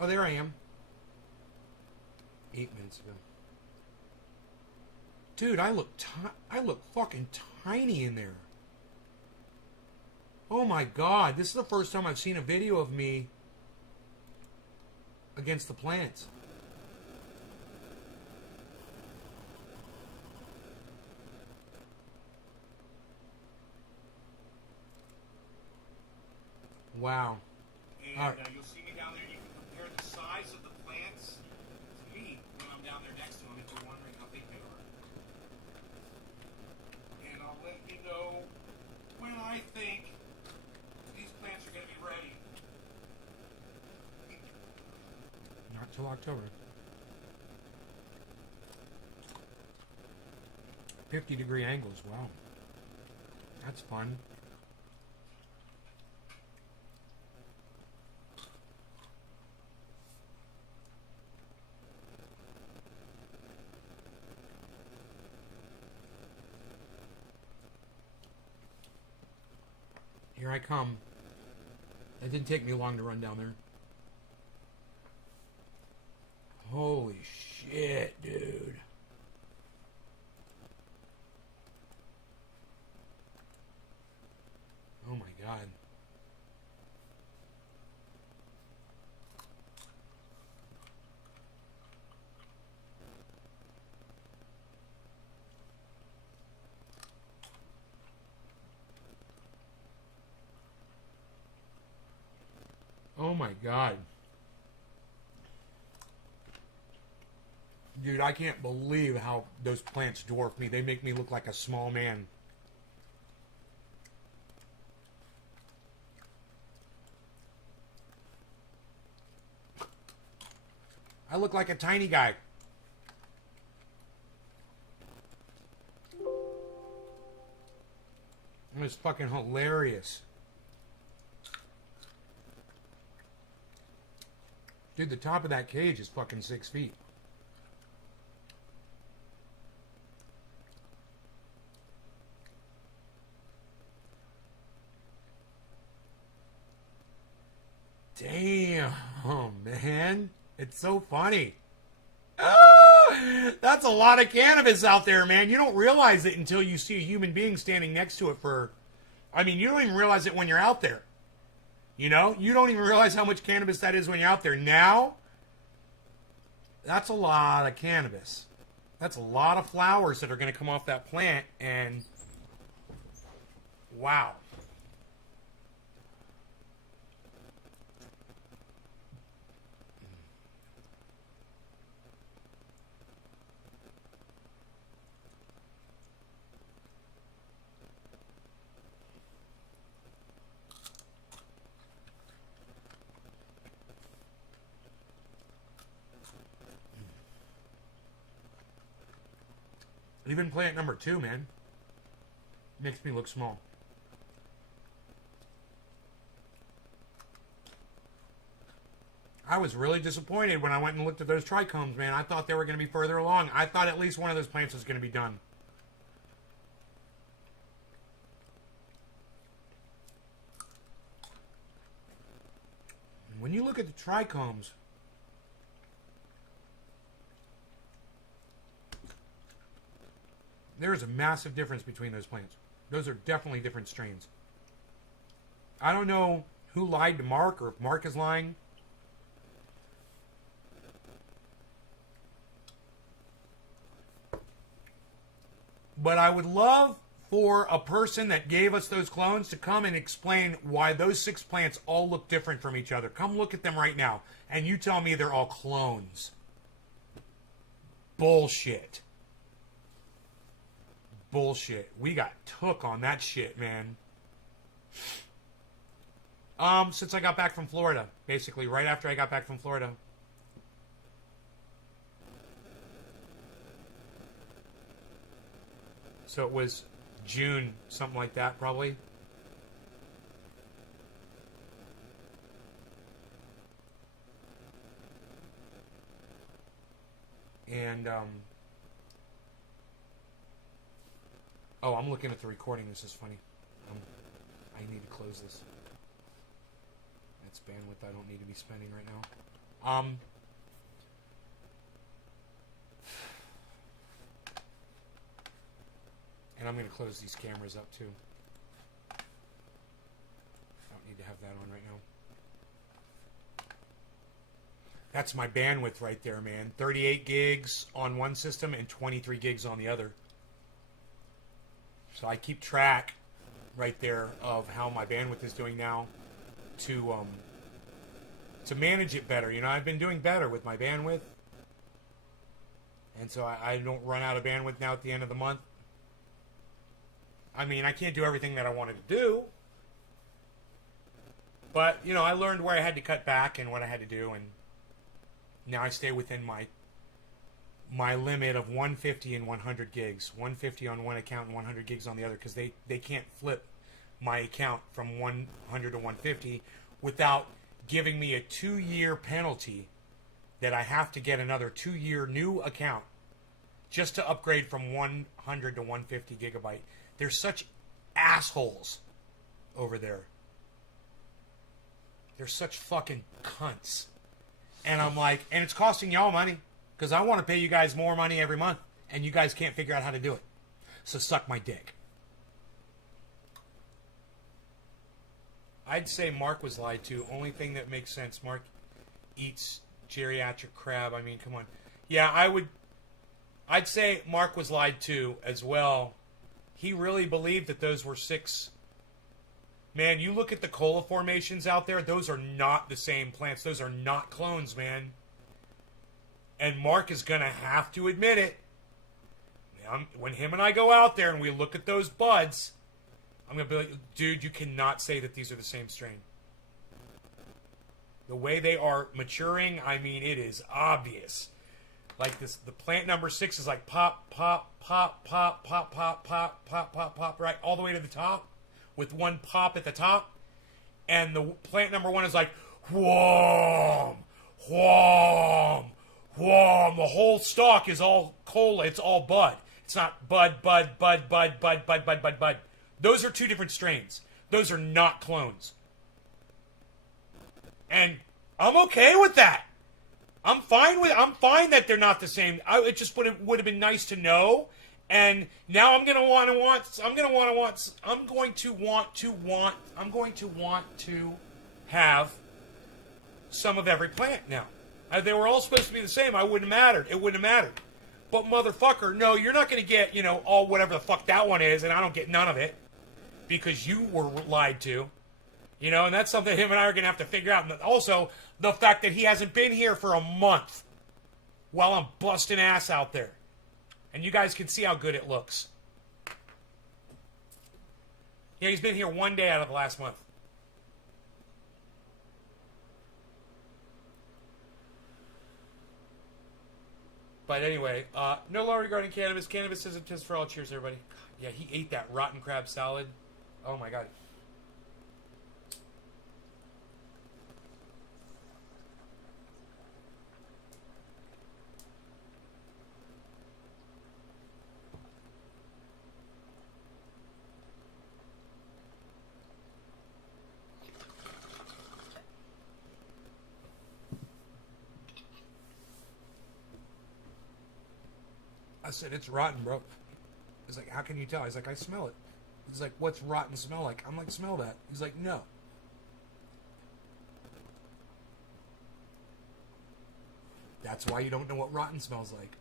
Oh, there I am. 8 minutes ago. Dude, I look fucking tiny in there. Oh my God, this is the first time I've seen a video of me against the plants. Wow. And you'll see me down there. You can compare the size of the plants to me when I'm down there next to them if you're wondering how big they are. And I'll let you know when I think these plants are going to be ready. Not till October. 50-degree angles. Wow. That's fun. Here I come. It didn't take me long to run down there. Holy shit, dude. Oh my god. Oh my god. Dude, I can't believe how those plants dwarf me. They make me look like a small man. I look like a tiny guy. It's fucking hilarious. Dude, the top of that cage is fucking 6 feet. Damn, man. It's so funny. Ah, that's a lot of cannabis out there, man. You don't realize it until you see a human being standing next to it for... I mean, you don't even realize it when you're out there. You know? You don't even realize how much cannabis that is when you're out there. Now, that's a lot of cannabis. That's a lot of flowers that are going to come off that plant, and... wow. Even plant number 2, man. Makes me look small. I was really disappointed when I went and looked at those trichomes, man. I thought they were going to be further along. I thought at least one of those plants was going to be done. And when you look at the trichomes, there is a massive difference between those plants. Those are definitely different strains. I don't know who lied to Mark or if Mark is lying. But I would love for a person that gave us those clones to come and explain why those 6 plants all look different from each other. Come look at them right now, and you tell me they're all clones. Bullshit. Bullshit. We got took on that shit, man. Since I got back from Florida. Basically, right after I got back from Florida. So it was June, something like that, probably. And, oh, I'm looking at the recording. This is funny. I need to close this. That's bandwidth I don't need to be spending right now. And I'm going to close these cameras up too. I don't need to have that on right now. That's my bandwidth right there, man. 38 gigs on one system and 23 gigs on the other. So I keep track right there of how my bandwidth is doing now to manage it better. You know, I've been doing better with my bandwidth. And so I don't run out of bandwidth now at the end of the month. I mean, I can't do everything that I wanted to do. But, you know, I learned where I had to cut back and what I had to do. And now I stay within my limit of 150 and 100 gigs. 150 on one account and 100 gigs on the other. Because they can't flip my account from 100 to 150 without giving me a 2-year penalty that I have to get another 2-year new account just to upgrade from 100 to 150 gigabyte. They're such assholes over there. They're such fucking cunts. And I'm like, and it's costing y'all money because I want to pay you guys more money every month, and you guys can't figure out how to do it. So suck my dick. I'd say Mark was lied to. Only thing that makes sense. Mark eats geriatric crab. I mean, come on. Yeah, I'd say Mark was lied to as well. He really believed that those were 6. Man, you look at the cola formations out there, those are not the same plants. Those are not clones, man. And Mark is going to have to admit it. When him and I go out there and we look at those buds, I'm going to be like, dude, you cannot say that these are the same strain. The way they are maturing, I mean, it is obvious. Like this, the plant number 6 is like pop, pop, pop, pop, pop, pop, pop, pop, pop, pop, right all the way to the top, with one pop at the top, and the plant number 1 is like whom, whom, whom. The whole stalk is all cola. It's all bud. It's not bud, bud, bud, bud, bud, bud, bud, bud, bud. Those are 2 different strains. Those are not clones. And I'm okay with that. I'm fine that they're not the same. It just would have been nice to know. And now I'm going to want to have some of every plant now. They were all supposed to be the same. It wouldn't have mattered. But motherfucker, no, you're not going to get, all whatever the fuck that one is, and I don't get none of it because you were lied to. And that's something him and I are going to have to figure out. And also, the fact that he hasn't been here for a month while I'm busting ass out there. And you guys can see how good it looks. Yeah, he's been here 1 day out of the last month. But anyway, no law regarding cannabis. Cannabis isn't just for all. Cheers, everybody. Yeah, he ate that rotten crab salad. Oh, my God. I said, it's rotten, bro. He's like, how can you tell? He's like, I smell it. He's like, what's rotten smell like? I'm like, smell that. He's like, no. That's why you don't know what rotten smells like.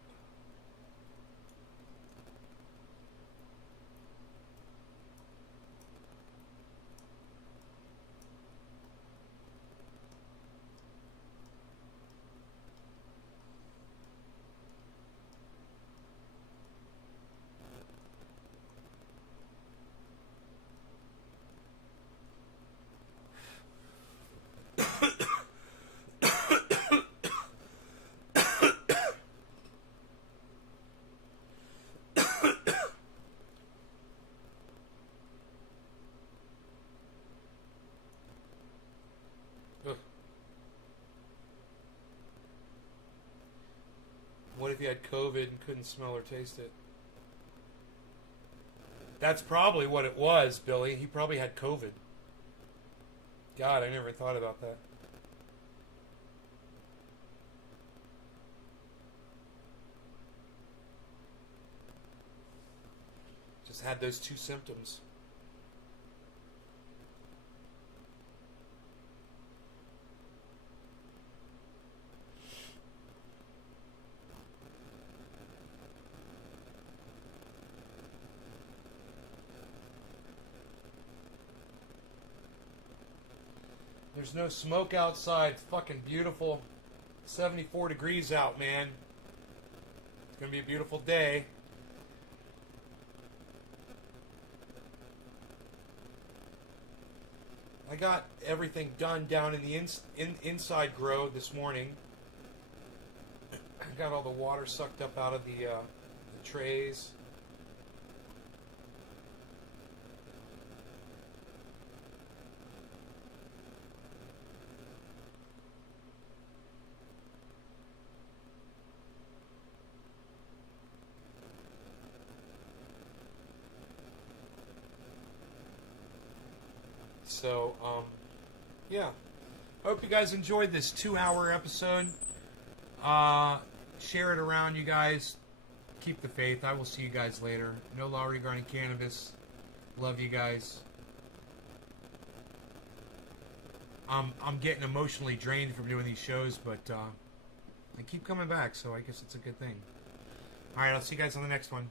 What if you had COVID and couldn't smell or taste it? That's probably what it was, Billy. He probably had COVID. God, I never thought about that. Just had those 2 symptoms. There's no smoke outside. It's fucking beautiful. 74 degrees out, man. It's going to be a beautiful day. I got everything done down in the inside grow this morning. I got all the water sucked up out of the trays. So, yeah. Hope you guys enjoyed this 2-hour episode. Share it around, you guys. Keep the faith. I will see you guys later. No law regarding cannabis. Love you guys. I'm getting emotionally drained from doing these shows, but I keep coming back, so I guess it's a good thing. Alright, I'll see you guys on the next one.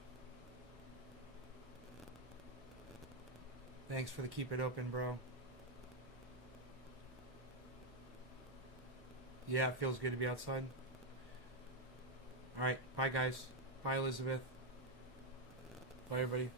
Thanks for the keep it open, bro. Yeah, it feels good to be outside. Alright, bye guys. Bye Elizabeth. Bye everybody.